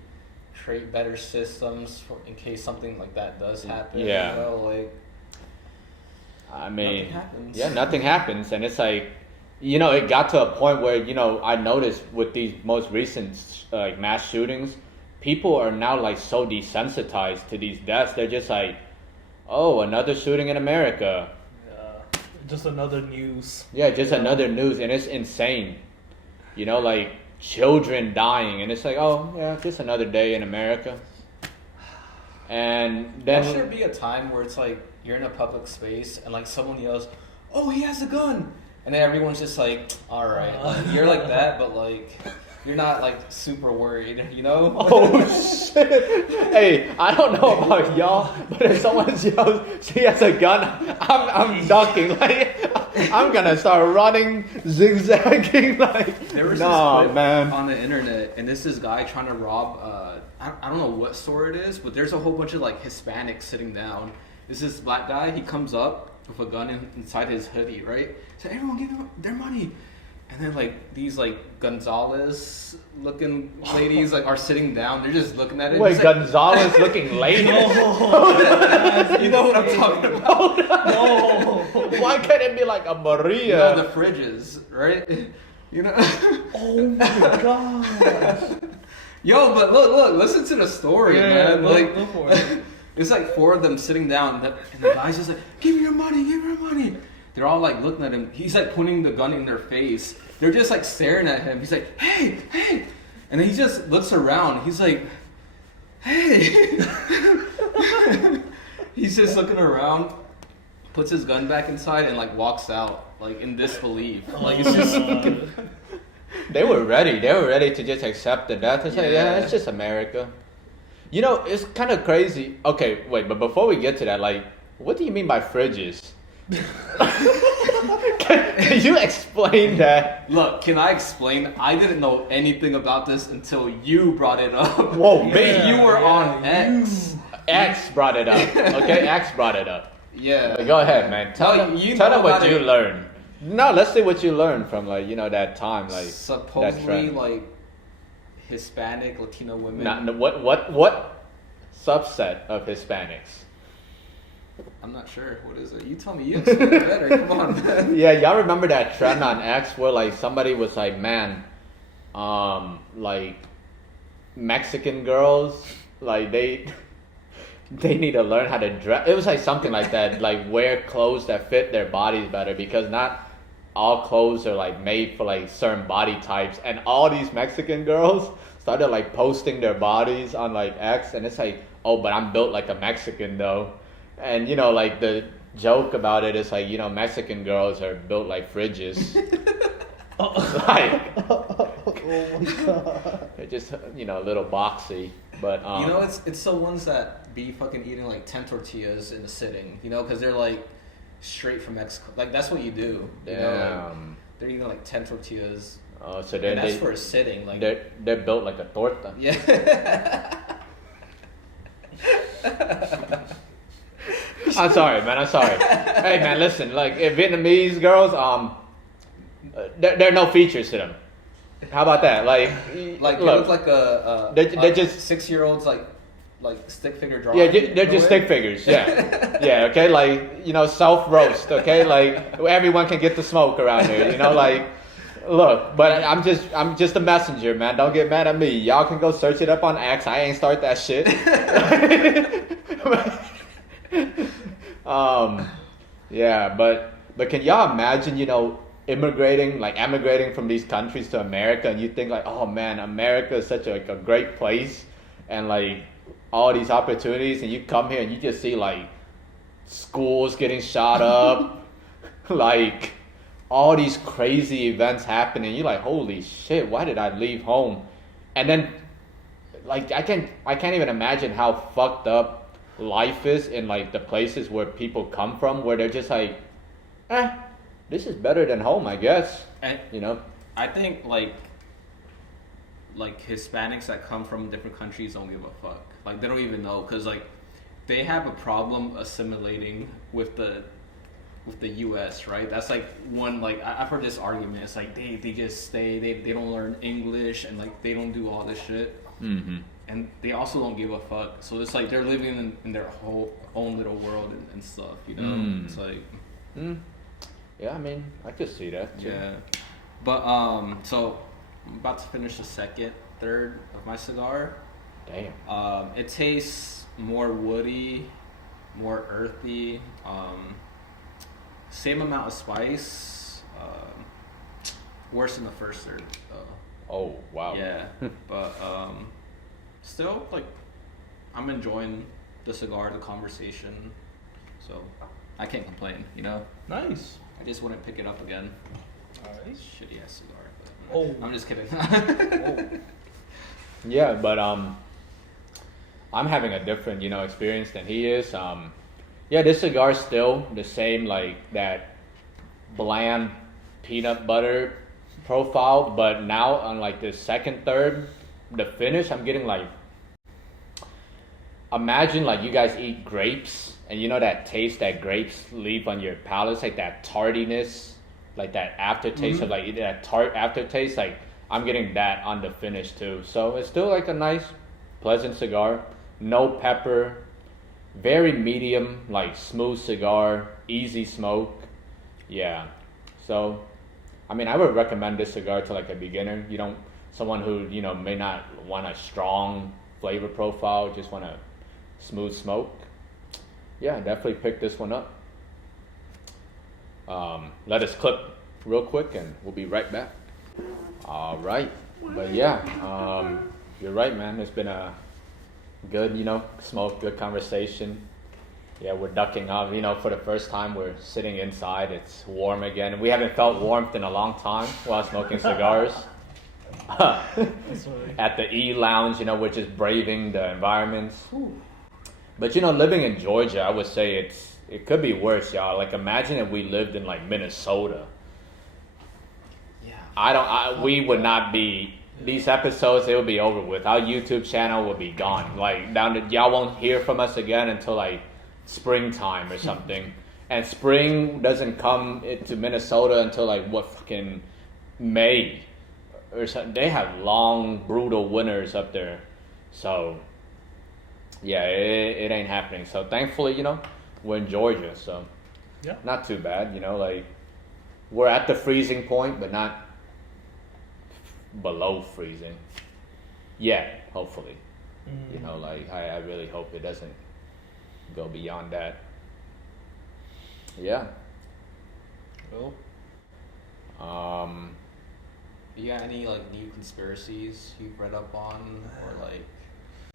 create better systems in case something like that does happen. Yeah. You know, nothing happens. Yeah, nothing happens. And it's like, you know, it got to a point where, you know, I noticed with these most recent mass shootings, people are now like so desensitized to these deaths. They're just like, oh, another shooting in America. Just another news. Yeah, just another news, and it's insane. You know, like children dying, and it's like, oh yeah, just another day in America. And then should there be a time where it's like you're in a public space and like someone yells, "Oh, he has a gun!" And then everyone's just like, all right, like, you're like that, but like, you're not like super worried, you know? Oh shit! Hey, I don't know about y'all, but if someone yells, "She has a gun," I'm ducking. Like, I'm gonna start running, zigzagging. Like, There was nah, this clip man. on the internet, and this guy trying to rob. I don't know what store it is, but there's a whole bunch of like Hispanics sitting down. This black guy. He comes up with a gun inside his hoodie, right? So everyone give him their money. And then like these like Gonzalez looking ladies like are sitting down. They're just looking at it. Wait, It's Gonzalez looking lady? you know what I'm talking about? No. Why can't it be like a Maria? You know the fridges, right? You know. Oh my gosh. Yo, but look, listen to the story, man. Like, go for it. it's like 4 of them sitting down, and the guy's just like, "Give me your money, give me your money." They're all like looking at him. He's like pointing the gun in their face. They're just like staring at him. He's like, "Hey, hey," and then he just looks around. He's like, "Hey." He's just looking around, puts his gun back inside, and like walks out, like in disbelief. Like it's just. They were ready. They were ready to just accept the death and say, yeah, it's just America. You know, it's kind of crazy. Okay, wait, but before we get to that, like, what do you mean by fridges? Can you explain that? Look, can I explain? I didn't know anything about this until you brought it up. Whoa, me? You were on X. X brought it up. Okay, X brought it up. Yeah. But go ahead, man. Tell them what about you it. learned. No, let's see what you learned from, like, you know, that time, like that Supposedly, trend. like Hispanic, Latino women. Not, what subset of Hispanics? I'm not sure. What is it? You tell me. You explain it better. Come on, man. Yeah, y'all remember that trend on X where like somebody was like, man, like Mexican girls, like they need to learn how to dress. It was like something like that, like wear clothes that fit their bodies better because not all clothes are like made for like certain body types. And all these Mexican girls started like posting their bodies on like X, and it's like, oh, but I'm built like a Mexican though. And you know, like the joke about it is like, you know, Mexican girls are built like fridges. Like, Oh my god. they're just, you know, a little boxy. But You know, it's the ones that be fucking eating like 10 tortillas in a sitting. You know, because they're like straight from Mexico. Like that's what you do. You know, like, they're eating like 10 tortillas. Oh, so And that's for a sitting. Like they're built like a torta. yeah. I'm sorry, man. I'm sorry. Hey, man, listen. Like Vietnamese girls, there are no features to them. How about that? Like They look like a they're just 6-year-olds like stick figure drawing. yeah, they're just stick figures. Yeah, yeah. Okay, like, you know, self roast. Okay, like everyone can get the smoke around here. You know, like. Look, but I'm just a messenger, man. Don't get mad at me. Y'all can go search it up on X. I ain't start that shit. Yeah, but can y'all imagine, you know, emigrating from these countries to America, and you think like, oh man, America is such a great place, and like all these opportunities, and you come here and you just see like schools getting shot up, like all these crazy events happening. You're like, holy shit, why did I leave home? And then like I can't even imagine how fucked up life is in like the places where people come from, where they're just like, this is better than home, I guess. And You know? I think like Hispanics that come from different countries don't give a fuck. Like they don't even know, because like they have a problem assimilating with the U.S., right? That's like one, like I've heard this argument. It's like they just stay, they don't learn English, and like they don't do all this shit, and they also don't give a fuck. So it's like they're living in their whole own little world and stuff, you know. It's like Yeah, I mean, I could see that too. yeah, but so I'm about to finish the third of my cigar. Damn. It tastes more woody, more earthy. Same amount of spice. Worse than the first third. Oh, wow. Yeah, but still, like, I'm enjoying the cigar, the conversation. So I can't complain, you know. Nice. I just wouldn't pick it up again. All right. Shitty ass cigar. But Oh. I'm just kidding. Yeah, but I'm having a different, experience than he is. Yeah, this cigar is still the same, like that bland peanut butter profile, but now on like the second, third, the finish, I'm getting like, imagine like you guys eat grapes and you know that taste that grapes leave on your palate. It's like that tardiness, like that aftertaste of like that tart aftertaste. Like I'm getting that on the finish too. So it's still like a nice, pleasant cigar. No pepper, very medium, like smooth cigar, easy smoke. Yeah. So, I mean, I would recommend this cigar to like a beginner. Someone who may not want a strong flavor profile, just want a smooth smoke. Yeah, definitely pick this one up. Let us clip real quick and we'll be right back. All right. But yeah, you're right, man. It's been a good, smoke, good conversation. Yeah, we're ducking off, for the first time we're sitting inside. It's warm again. We haven't felt warmth in a long time while smoking cigars. At the E Lounge, which is braving the environments. But living in Georgia, I would say it could be worse, y'all. Like imagine if we lived in like Minnesota. Yeah. We would not be, these episodes, it would be over with. Our YouTube channel would be gone. Like y'all won't hear from us again until like springtime or something. And spring doesn't come to Minnesota until like fucking May or something. They have long, brutal winters up there. So yeah, it ain't happening. So thankfully, we're in Georgia, so yeah, not too bad. Like we're at the freezing point, but not below freezing yet. Hopefully, like I really hope it doesn't go beyond that. Yeah. Well, You got any like new conspiracies you've read up on, or like?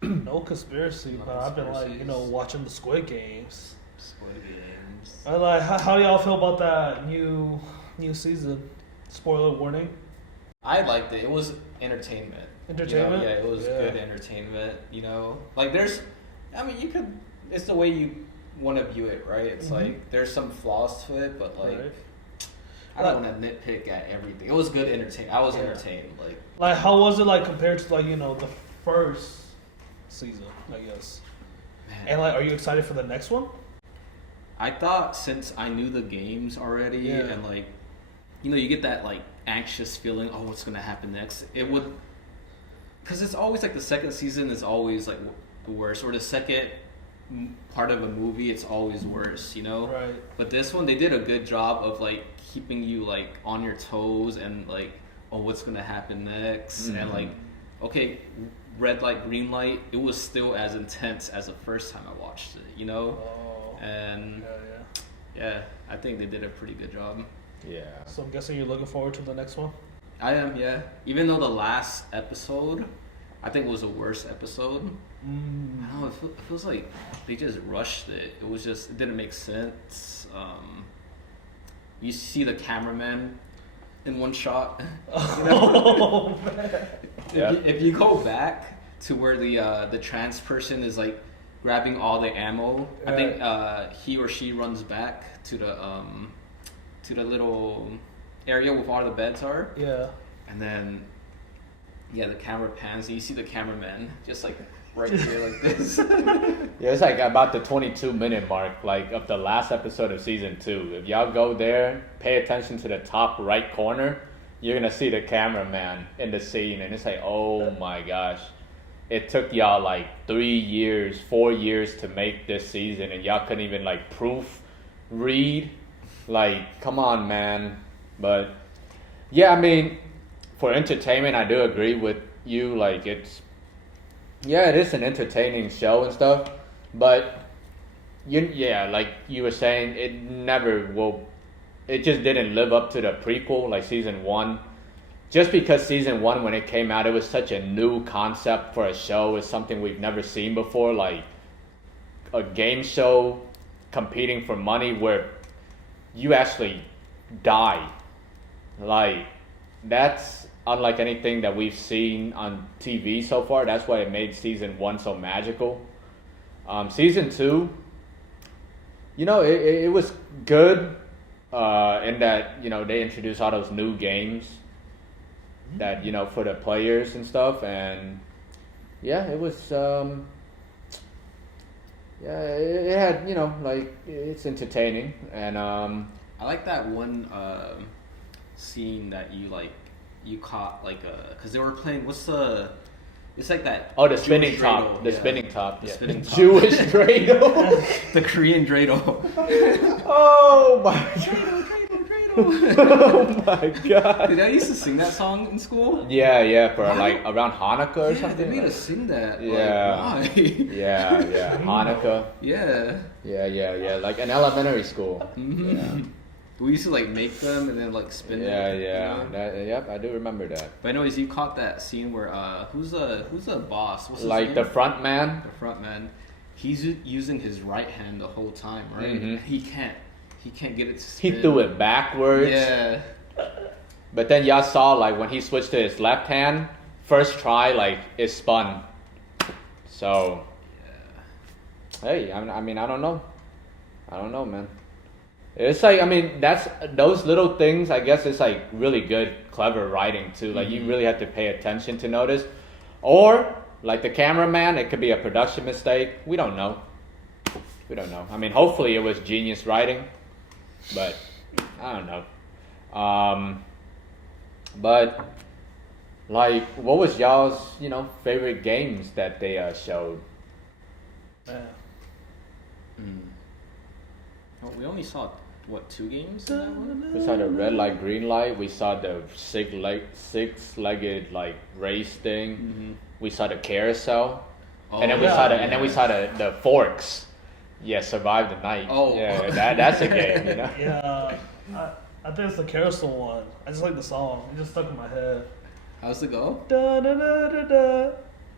no conspiracy, but I've been like, watching the Squid Games. Squid Games. And like, how do y'all feel about that new season? Spoiler warning. I liked it. It was entertainment. Entertainment? Yeah, it was good entertainment. Like it's the way you want to view it, right? It's like there's some flaws to it, but like I don't want to nitpick at everything. It was good entertainment. I was entertained. Like how was it like compared to like the first season, I guess? Man. And like, are you excited for the next one? I thought since I knew the games already, and like, you get that like anxious feeling. Oh, what's gonna happen next? It would, because it's always like the second season is always like the worst, or the second part of a movie, it's always worse, Right. But this one, they did a good job of like keeping you like on your toes and like, oh, what's gonna happen next? And like, okay, red light, green light, it was still as intense as the first time I watched it, Oh. And yeah, I think they did a pretty good job. Yeah. So I'm guessing you're looking forward to the next one? I am, yeah. Even though the last episode, I think, was the worst episode. I don't know, it feels like they just rushed it. It didn't make sense. You see the cameraman in one shot. Oh, man. If you go back to where the trans person is like grabbing all the ammo, I think he or she runs back to the little area where all the beds are. Yeah. And then the camera pans and you see the cameraman just like right here like this. Yeah, it's like about the 22-minute mark, like of the last episode of season 2. If y'all go there, pay attention to the top right corner, you're gonna see the cameraman in the scene, and it's like, oh my gosh, it took y'all like 3 years, 4 years to make this season, and y'all couldn't even like proofread. Like, come on, man. But yeah, I mean, for entertainment, I do agree with you. Like, it is an entertaining show and stuff, but like you were saying, it just didn't live up to the prequel, like season 1. Just because season 1, when it came out, it was such a new concept for a show. It's something we've never seen before, like a game show competing for money where you actually die. Like, that's unlike anything that we've seen on TV so far. That's why it made season 1 so magical. Season 2, it was good in that, they introduced all those new games that, for the players and stuff. And yeah, it was, it had, it's entertaining. And I like that one scene that you caught because they were playing. It's like that. Oh, the spinning Jewish top. dreidel. The Yeah. spinning top. The Yeah. spinning top. Jewish dreidel. The Korean dreidel. Oh my god. Oh my god. Dude, I used to sing that song in school. Yeah, for around Hanukkah or Yeah, something. they made us sing that. Yeah. Like, why? Yeah, Hanukkah. Yeah. Yeah, like in elementary school. Mm-hmm. Yeah. We used to make them and then spin it. Yeah. Yep, I do remember that. But anyways, you caught that scene where who's a boss? What's his Like name? the front man. The front man. He's using his right hand the whole time, right? Mhm. He can't get it to spin. He threw it backwards. Yeah. But then y'all saw when he switched to his left hand, first try it spun. So hey, I mean I don't know, man. It's that's those little things. I guess it's really good, clever writing too. You really have to pay attention to notice, or like the cameraman, it could be a production mistake. We don't know. I mean, hopefully it was genius writing, but I don't know. But what was y'all's favorite games that they showed? Yeah. Oh, we only saw 2 games in that one? We saw the red light, green light. We saw the six-legged race thing. Mm-hmm. We saw the carousel, Oh, and then we saw the forks. Yeah, survive the night. Oh. Yeah, that's a game. Yeah. I think it's the carousel one. I just like the song. It just stuck in my head. How's it go? Da da da da da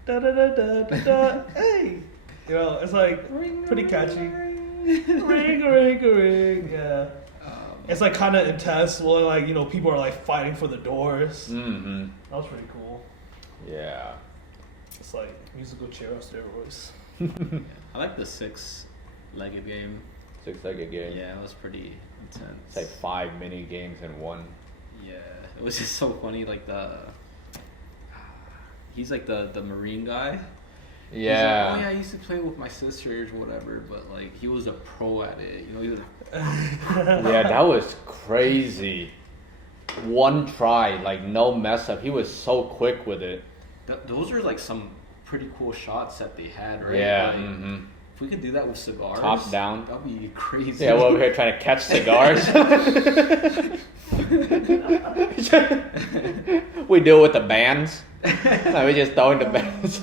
da da da da da. Hey, it's pretty catchy. Ring a ring a ring. Yeah. It's kind of intense. Well, people are fighting for the doors. Mm-hmm. That was pretty cool. Yeah. It's musical chair on steroids. I like the 6-legged game. Six-legged game. Yeah, it was pretty intense. It's 5 mini games in one. Yeah, it was just so funny. He's the Marine guy. Yeah. He's I used to play with my sisters, whatever. But he was a pro at it. He was. Yeah, that was crazy. One try, no mess up. He was so quick with it. Those are some pretty cool shots that they had, right? Yeah. If we could do that with cigars, Top down. that'd be crazy. Yeah, we're over here trying to catch cigars. We do it with the bands. We just throwing the bands.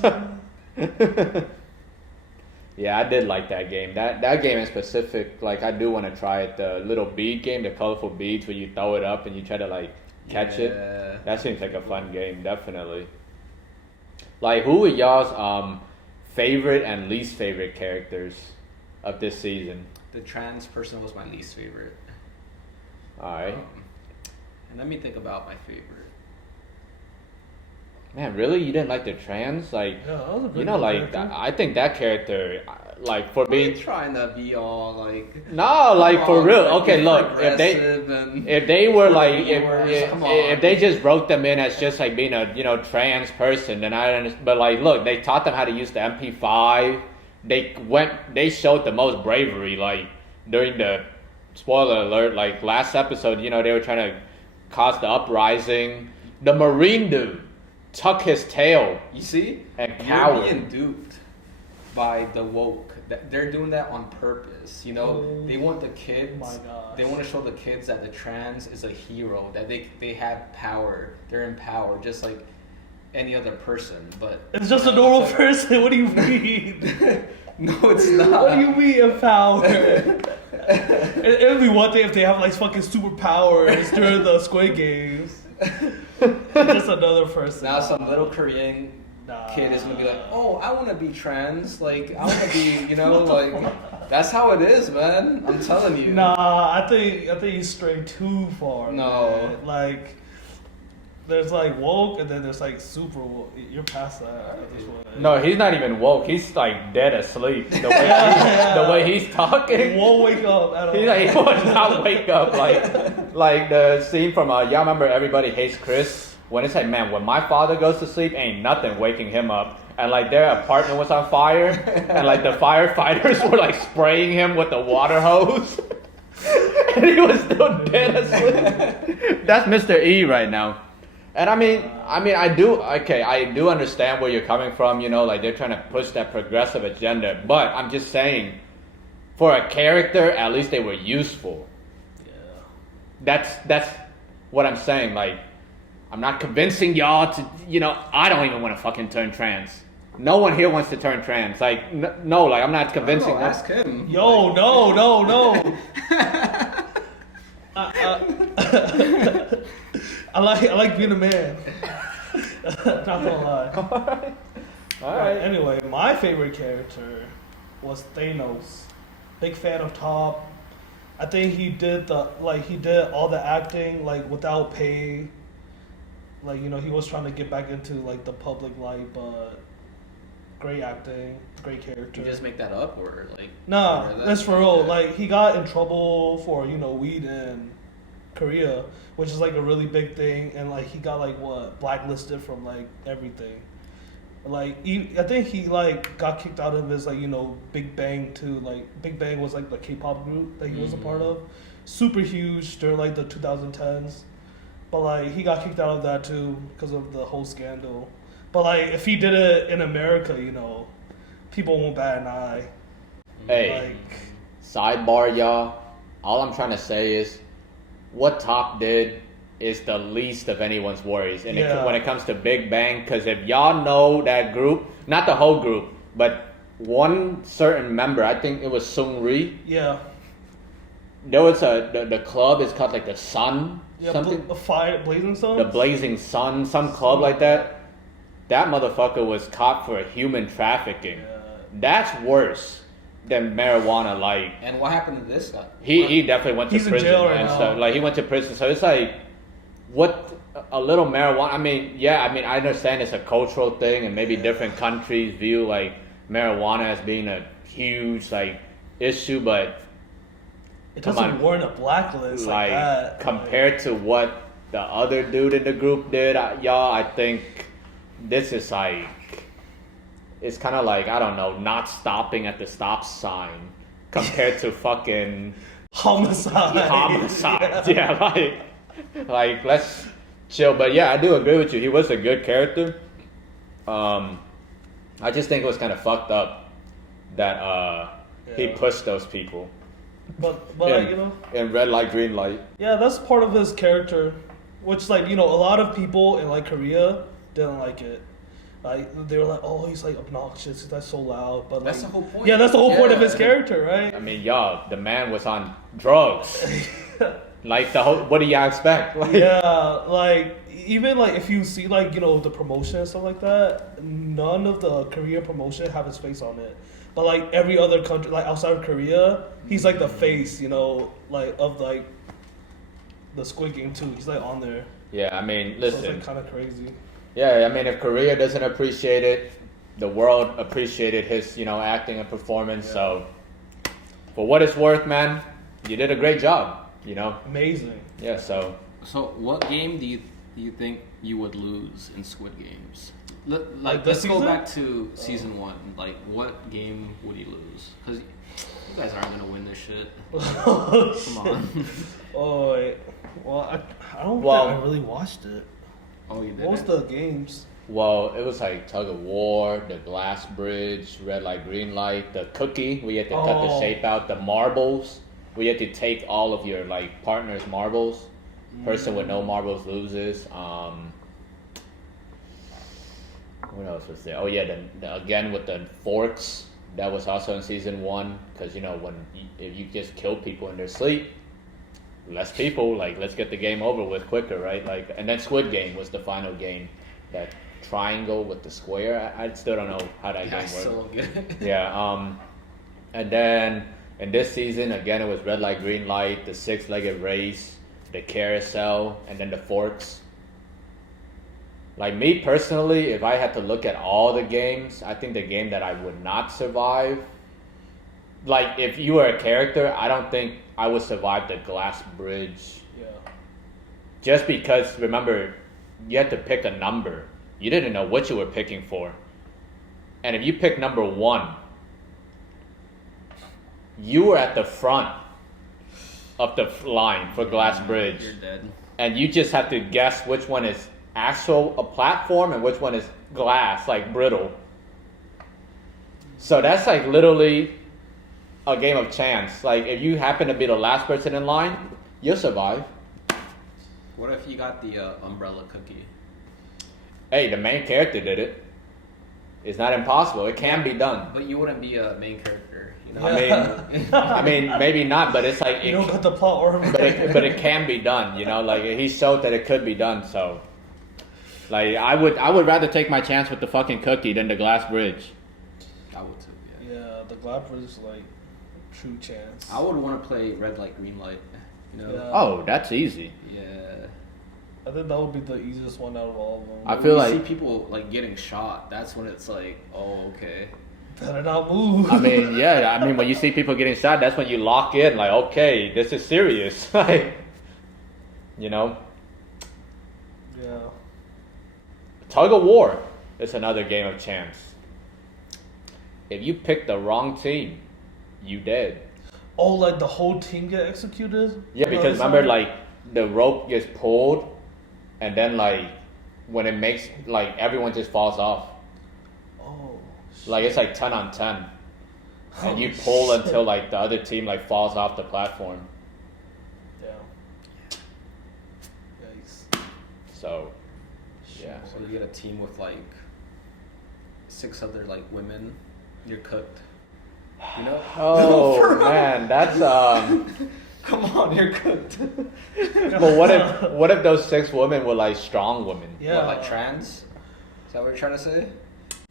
Yeah, I did like that game. That game in specific, I do want to try it. The little bead game, the colorful beads where you throw it up and you try to catch it. That seems like a fun game, definitely. Who are y'all's favorite and least favorite characters of this season? The trans person was my least favorite. Alright. And let me think about my favorite. Man, really? You didn't like the trans? Yeah, that was a pretty good character. I think that character, for being... I'm trying to be all No, for real. Okay, look, if they were if they just wrote them in as just being a trans person, then I understand. But look, they taught them how to use the MP5. They showed the most bravery during the spoiler alert. Last episode, they were trying to cause the uprising. The Marine dude tuck his tail. You see, and cower. You're being duped by the woke. They're doing that on purpose. They want the kids. My gosh. They want to show the kids that the trans is a hero. That they have power. They're in power, just like any other person. But It's just a normal person. What do you mean? no, it's not. What do you mean empowered? It would be one thing if they have fucking superpowers during the Squid Games. Just another person. Now some little Korean kid is gonna be like, oh, I want to be trans. I want to be, That's how it is, man. I'm telling you. Nah, I think you strayed too far. No. Man. Like, there's like woke, and then there's like super woke. You're past that at this point. No, he's not even woke. He's like dead asleep. The way the way he's talking. He won't wake up at all. He will not wake up like the scene from y'all remember Everybody Hates Chris when it's like, man, when my father goes to sleep, ain't nothing waking him up. And like their apartment was on fire, and like the firefighters were like spraying him with the water hose, and he was still dead asleep. That's Mr. E right now. And I mean, I do understand where you're coming from. You know, like they're trying to push that progressive agenda. But I'm just saying, for a character, at least they were useful. Yeah. That's what I'm saying. Like, I'm not convincing y'all to. You know, I don't even want to fucking turn trans. No one here wants to turn trans. Like, no, like I'm not convincing. Oh, ask him. Yo, no. I like being a man. Not gonna lie. All right. Anyway, my favorite character was Thanos. Big fan of Top. I think he did all the acting like without pay. Like, you know, he was trying to get back into like the public light, but great acting, great character. You just make that up, or like? Nah, that's for real. Like, he got in trouble for, you know, weed in Korea, which is like a really big thing, and like he got like blacklisted from like everything. Like, I think he like got kicked out of his like, you know, Big Bang too. Like, Big Bang was like the K-pop group that he was a part of, super huge during like the 2010s. But like he got kicked out of that too because of the whole scandal. But like if he did it in America, you know, people won't bat an eye. Hey, like, sidebar, y'all. All I'm trying to say is, what Top did is the least of anyone's worries. And when it comes to Big Bang, because if y'all know that group, not the whole group, but one certain member, I think it was Sung Ri. Yeah. There was the club is called like the Sun. Yeah, something. Blazing Sun? The Blazing Sun, some club like that. That motherfucker was caught for human trafficking. Yeah. That's worse than marijuana. Like, and what happened to this guy? He definitely went to prison in jail right and now. stuff. Like, he went to prison, so it's like, what a little marijuana. I mean, I understand it's a cultural thing, and maybe different countries view like marijuana as being a huge like issue, but it doesn't warrant a blacklist like that. Compared to what the other dude in the group did, I think this is like, it's kind of like, I don't know, not stopping at the stop sign compared to fucking homicide. Yeah, like let's chill. But yeah, I do agree with you. He was a good character. I just think it was kind of fucked up that he pushed those people. But you know, in red light, green light. Yeah, that's part of his character, which like, you know, a lot of people in like Korea didn't like it. Like, they were like, oh, he's like obnoxious, he's like so loud. But that's like, the whole point. Yeah, that's the whole point of his character, right? I mean, y'all, the man was on drugs. Like the whole, what do y'all expect? Like, yeah, like even like if you see like, you know, the promotion and stuff like that, none of the Korea promotion have his face on it. But like every other country, like outside of Korea, he's like the face, you know, like of like the Squid Game too. He's like on there. Yeah, I mean, listen. So it's like kind of crazy. Yeah, I mean, if Korea doesn't appreciate it, the world appreciated his, you know, acting and performance. Yeah. So, for what it's worth, man, you did a great job. You know. Amazing. Yeah. So what game do you think you would lose in Squid Games? Let's go back to season 1. Like, what game would you lose? Because you guys aren't gonna win this shit. Come on. Oh, wait. Well, I don't think I really watched it. Oh, you did. What was the games? Well, it was like tug of war, the glass bridge, red light, green light, the cookie. We had to cut the shape out. The marbles. We had to take all of your like partner's marbles. Person with no marbles loses. What else was there? Oh yeah, again with the forks. That was also in season 1, because you know if you just kill people in their sleep, less people. Like, let's get the game over with quicker, right? Like, and then Squid Game was the final game. That triangle with the square. I still don't know how that game works. Still don't get it. Yeah. And then And this season, again, it was red light, green light, the 6-legged race, the carousel, and then the forks. Like me personally, if I had to look at all the games, I think the game that I would not survive, like if you were a character, I don't think I would survive the glass bridge. Yeah. Just because, remember, you had to pick a number. You didn't know what you were picking for. And if you pick number 1, you were at the front of the line for glass bridge. You're dead. And you just have to guess which one is actual a platform and which one is glass, like brittle. So that's like literally a game of chance. Like if you happen to be the last person in line, you'll survive. What if you got the umbrella cookie? Hey, the main character did it. It's not impossible. It can be done. But you wouldn't be a main character, you know? I mean, maybe not, but it's like You don't got the plot order. but it can be done. You know, like he showed that it could be done. So, like I would rather take my chance with the fucking cookie than the glass bridge. I would too. Yeah, the glass bridge is like true chance. I would want to play red light, green light. You know? Yeah. Oh, that's easy. Yeah. I think that would be the easiest one out of all of them. I When feel you like see people like getting shot. That's when it's like, oh, okay. Better not move. I mean, yeah. I mean, when you see people getting shot, that's when you lock in. Like, okay, this is serious. Like, you know. Yeah. Tug of war is another game of chance. If you pick the wrong team, you dead. Oh, like the whole team get executed? Yeah, because remember, like the rope gets pulled, and then like when it makes like everyone just falls off. Oh. Like it's like 10 on 10, and you pull until like the other team like falls off the platform. Yeah. Yikes. So, yeah. So you get a team with like 6 other like women. You're cooked. You know? Oh man, that's Come on, you're cooked. But what if those 6 women were like strong women? Yeah. What, like trans? Is that what you're trying to say?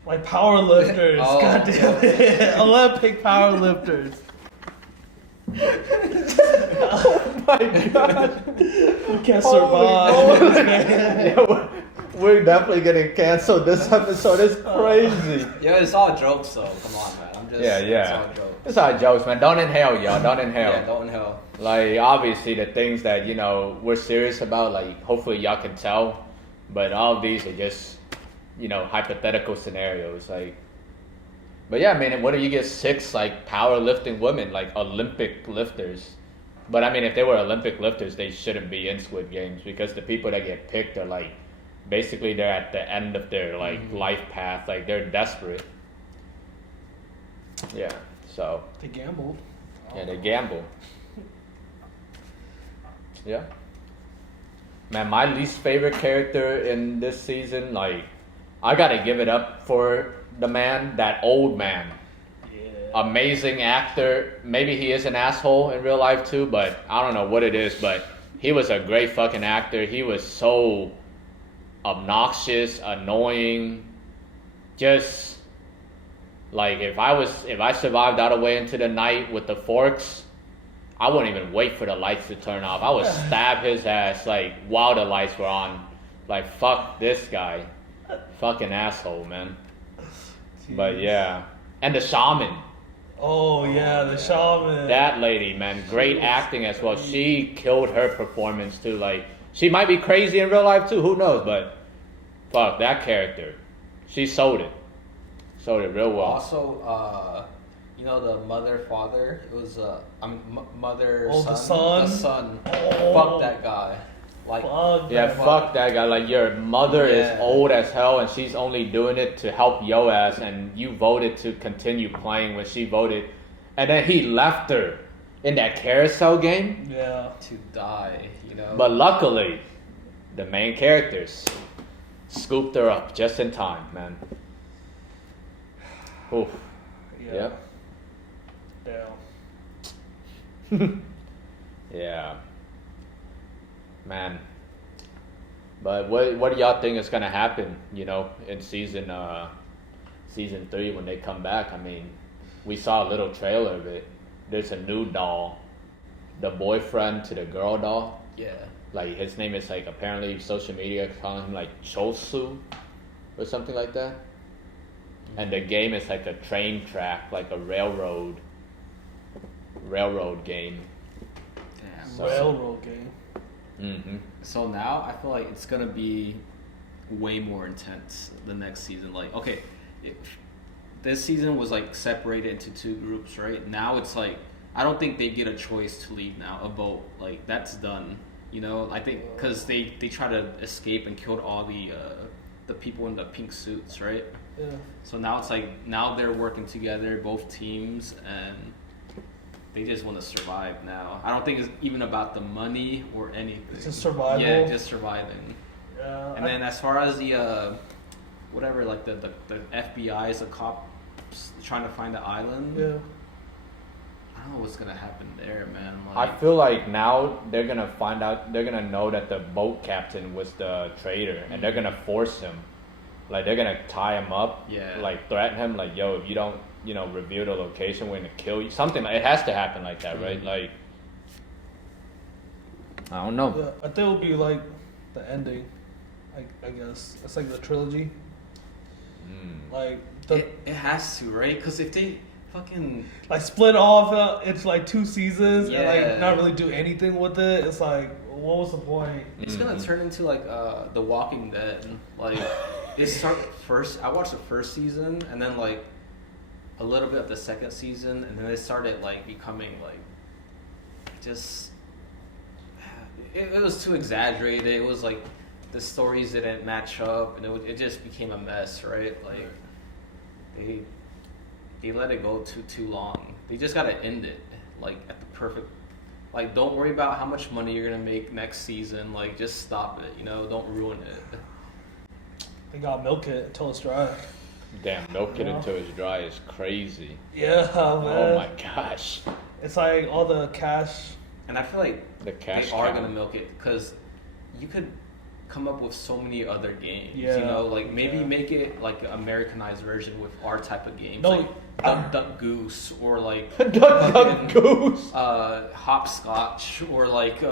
Like power lifters. Oh. God damn it. Olympic power lifters. Oh my god. You can't survive this, man. Yeah, we're definitely getting canceled. This episode is crazy. Yeah, it's all jokes though. Come on, man. I'm just. Yeah. It's all jokes. It's all jokes, man. Don't inhale, y'all. Don't inhale. Yeah, don't inhale. Like, obviously, the things that, you know, we're serious about, like, hopefully y'all can tell. But all of these are just, you know, hypothetical scenarios. Like, but yeah, I mean, what if you get 6, like, powerlifting women, like, Olympic lifters? But, I mean, if they were Olympic lifters, they shouldn't be in Squid Games because the people that get picked are, like, basically they're at the end of their, like, life path. Like, they're desperate. Yeah, so. They gambled. Yeah, they gamble. Yeah. Man, my least favorite character in this season, like, I gotta give it up for the man, that old man. Yeah. Amazing actor. Maybe he is an asshole in real life too, but I don't know what it is, but he was a great fucking actor. He was so obnoxious, annoying. Just like if I survived all the way into the night with the forks, I wouldn't even wait for the lights to turn off. I would stab his ass like while the lights were on. Like, fuck this guy. Fucking asshole, man. Jeez. But yeah. And the shaman. Oh yeah, the shaman. That lady, man. Great acting as well. She killed her performance too. Like, she might be crazy in real life too. Who knows? But fuck, that character. She sold it. Sold it real well. Also, you know the mother, father? It was, mother, Oh, son. the son? The son. Oh. Fuck that guy. Like, Fuck Yeah, that. fuck that guy. Like, your mother is Yeah. old as hell and she's only doing it to help yo ass, and you voted to continue playing when she voted. And then he left her in that carousel game. Yeah. to die, you know? But luckily, the main characters scooped her up just in time, man. Oof. Yeah. Yep. Damn. Yeah. Man. But what do y'all think is gonna happen, you know, in season 3 when they come back? I mean, we saw a little trailer of it. there's a new doll, the boyfriend to the girl doll. Yeah. Like his name is like apparently social media calling him like Chosu or something like that. And the game is like a train track, like a railroad game. Damn. So- Railroad game. Mm-hmm. So now I feel like it's gonna be way more intense the next season. Like, okay, this season was like separated into two groups, right? Now it's like I don't think they get a choice to leave now. A vote, like that's done. You know, I think because they try to escape and killed all the people in the pink suits, right? Yeah. So now it's like now they're working together, both teams, and they just want to survive now. I don't think it's even about the money or anything. It's just survival. Yeah, just surviving. Yeah. And then as far as the whatever, like the FBI is a cop trying to find the island. Yeah. I don't know what's gonna happen there, man. Like, I feel like now they're gonna find out. They're gonna know that the boat captain was the traitor, and they're gonna force him. Like they're gonna tie him up. Yeah. Like threaten him. Like, yo, if you don't, reveal the location, we're gonna kill you. Something like it has to happen like that, right? Like, I don't know. Yeah. I think it'll be like the ending. I guess it's like the trilogy. Like it has to, right? Because if they fucking like split off it's like 2 seasons and Yeah. like not really do anything with it. It's like, what was the point? it's gonna turn into like The Walking Dead. Like it start first. I watched the first season and then like a little bit of the second season, and then it started like becoming like just it was too exaggerated. It was like the stories didn't match up, and it just became a mess, right? Like they let it go too long. They just gotta end it like at the perfect. Like, don't worry about how much money you're gonna make next season. Like, just stop it. Don't ruin it. They gotta milk it until it's dry. Damn, milk it until it's dry is crazy. Yeah, man. Oh my gosh. It's like all the cash. And I feel like The cash they are cow. gonna milk it because you could come up with so many other games. Yeah. Like maybe Yeah. make it like an Americanized version with our type of games. No, like Duck Goose or like Duck Goose. hopscotch or like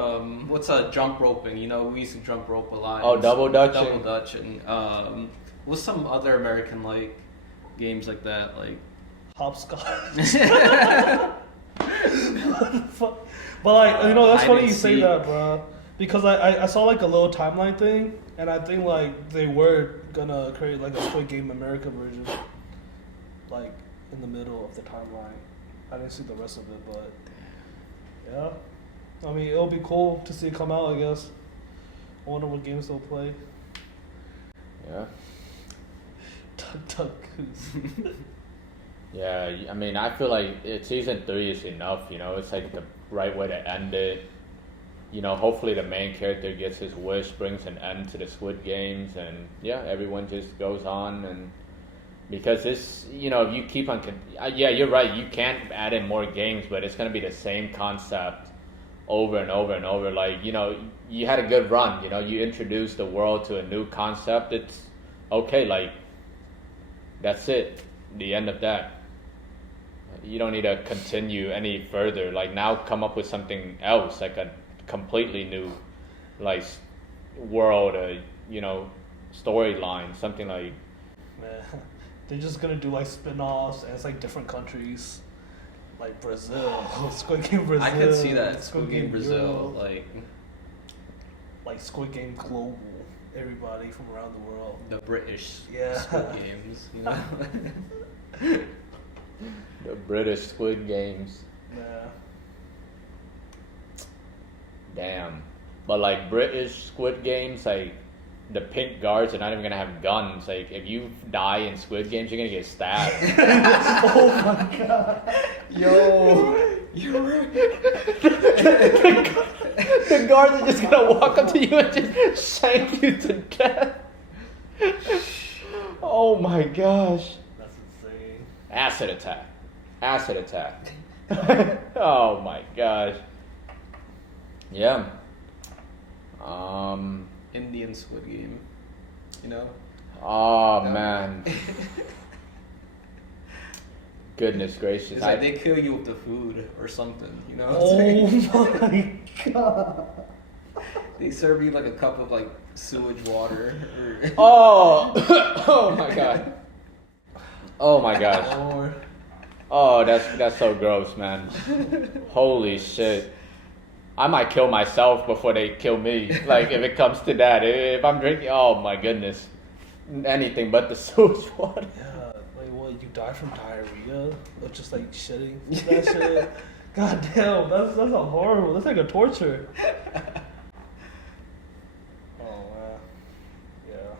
what's a jump roping? We used to jump rope a lot. Oh, double dutching. Double dutch and what's some other American like games like that like. Hopscotch. What the fuck? But like, that's hide funny and you say seek. that, bro. Because I saw like a little timeline thing, and I think like they were gonna create like a Squid Game America version, like in the middle of the timeline. I didn't see the rest of it, but yeah. I mean, it'll be cool to see it come out, I guess. I wonder what games they'll play. Yeah. Duck Goose. Yeah, I mean, I feel like season 3 is enough, it's like the right way to end it. Hopefully the main character gets his wish, brings an end to the Squid Games, and yeah, everyone just goes on. And because this, if you keep on, yeah, you're right, you can't add in more games, but it's going to be the same concept over and over and over. Like, you had a good run, you introduced the world to a new concept. It's okay, like, that's it, the end of that. You don't need to continue any further. Like, now come up with something else, like a completely new, like, world, storyline, something like. Man, they're just gonna do like spin-offs, and it's like different countries, like Brazil, Squid Game Brazil. I could see that Squid Game Brazil, Europe, like Squid Game Global, everybody from around the world. the British Yeah. Squid Games. The British Squid Games. Yeah. Damn. But like British Squid Games, like the pink guards are not even gonna have guns. Like if you die in Squid Games, you're gonna get stabbed. Oh my god. Yo, The guards are just gonna walk up to you and just shank you to death. Oh my gosh. That's insane. Acid attack. Acid attack. Oh my gosh. Yeah. Indian Squid Game. Oh Man. Goodness gracious. It's like they kill you with the food or something, you know? Oh my god. They serve you like a cup of like sewage water. Oh! Oh my god. Oh my gosh. Lord. Oh, that's so gross, man. Holy shit. I might kill myself before they kill me. Like, if it comes to that. If I'm drinking, oh my goodness. Anything but the sewage water. Yeah, like what? You die from diarrhea? Or just like shitting? That shit. God damn, that's a horrible. That's like a torture. Oh man. Yeah.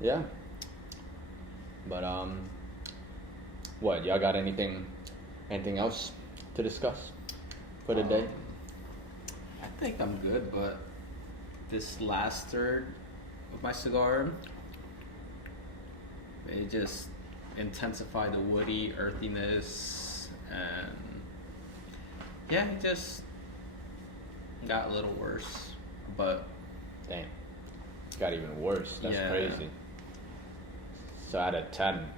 Yeah. But what? Y'all got anything else to discuss for the day? I think I'm good, but this last third of my cigar, it just intensified the woody earthiness, and yeah, it just got a little worse. But Damn. It got even worse. That's Yeah. crazy. So out of 10,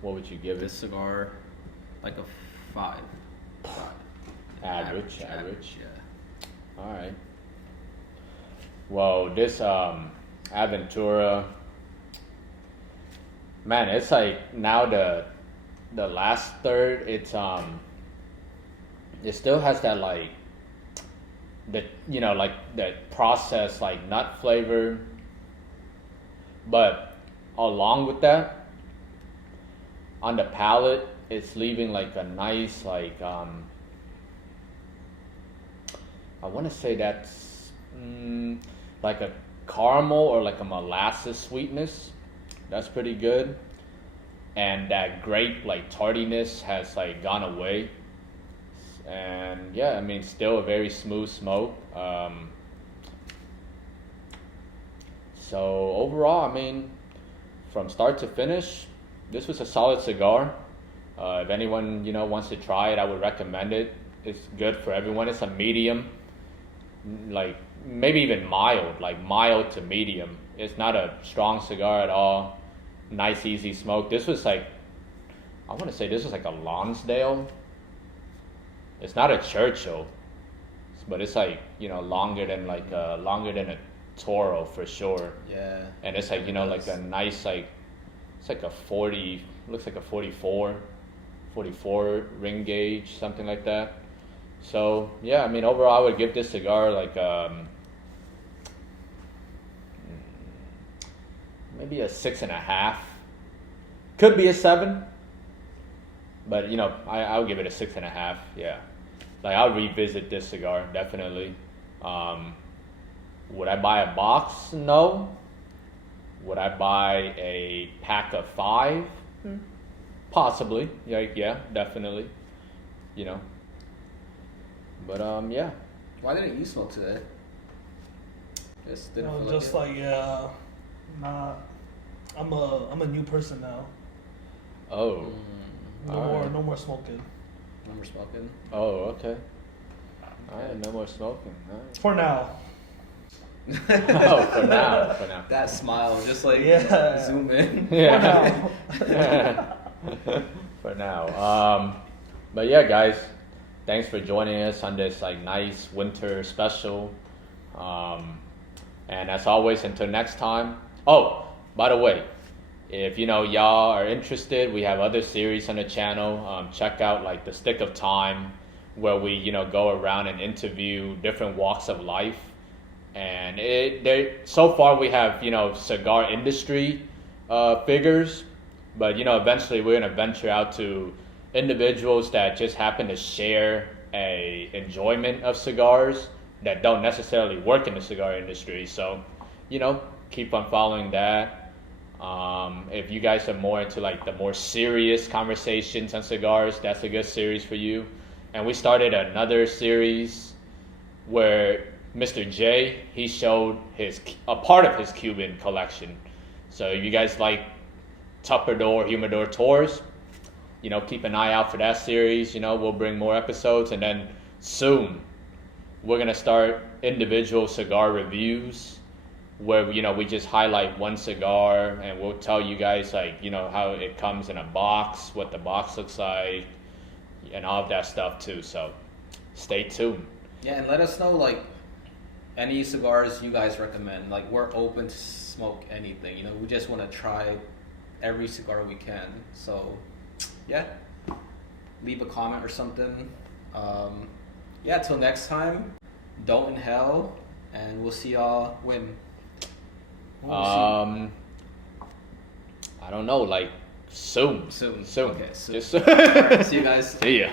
what would you give this it? cigar, like a 5. Average. Yeah. All right. Well, this Adventura, man, it's like now the last third. It still has that like like that processed like nut flavor, but along with that, on the palate, it's leaving like a nice like I want to say that's like a caramel or like a molasses sweetness. That's pretty good. And that grape like tardiness has like gone away. And yeah, I mean, still a very smooth smoke. So overall, I mean, from start to finish, this was a solid cigar. If anyone wants to try it, I would recommend it. It's good for everyone. It's a medium, like maybe even mild, like mild to medium. It's not a strong cigar at all. Nice, easy smoke. This was like, I want to say this was like a Lonsdale. It's not a Churchill, but it's like longer than a Toro for sure. Yeah. And it's like like a nice like, it's like a 40, looks like a 44 ring gauge, something like that. So yeah, I mean, overall I would give this cigar like maybe a 6.5. Could be a 7, but I'll give it a 6.5. Yeah, like I'll revisit this cigar definitely. Would I buy a box? No. Would I buy a pack of 5? Possibly. Yeah, definitely. But yeah. Why didn't you smoke today? Just didn't feel Just like like yeah, not. I'm a new person now. Oh. No more smoking. No more smoking. Oh, okay. All right, no more smoking. All right. For now. Oh, for now. That smile, just like Yeah. zoom in. Yeah. For now. But yeah, guys, thanks for joining us on this like nice winter special. And as always, until next time. Oh, by the way, if y'all are interested, we have other series on the channel. Check out like the Stick of Time, where we go around and interview different walks of life. And so far we have cigar industry figures, but eventually we're gonna venture out to individuals that just happen to share a enjoyment of cigars that don't necessarily work in the cigar industry. So keep on following that. If you guys are more into like the more serious conversations on cigars, that's a good series for you. And we started another series where Mr. J, he showed a part of his Cuban collection. So if you guys like Tupperware, Humidor tours, keep an eye out for that series. We'll bring more episodes, and then soon we're gonna start individual cigar reviews where we just highlight one cigar and we'll tell you guys like how it comes in a box, what the box looks like, and all of that stuff too. So stay tuned. Yeah, and let us know like any cigars you guys recommend. Like we're open to smoke anything. We just want to try every cigar we can. So yeah, leave a comment or something. Yeah, till next time, don't inhale, and we'll see y'all when. I don't know, like soon. Soon. Soon. Okay, soon. Just All right, see you guys. See ya.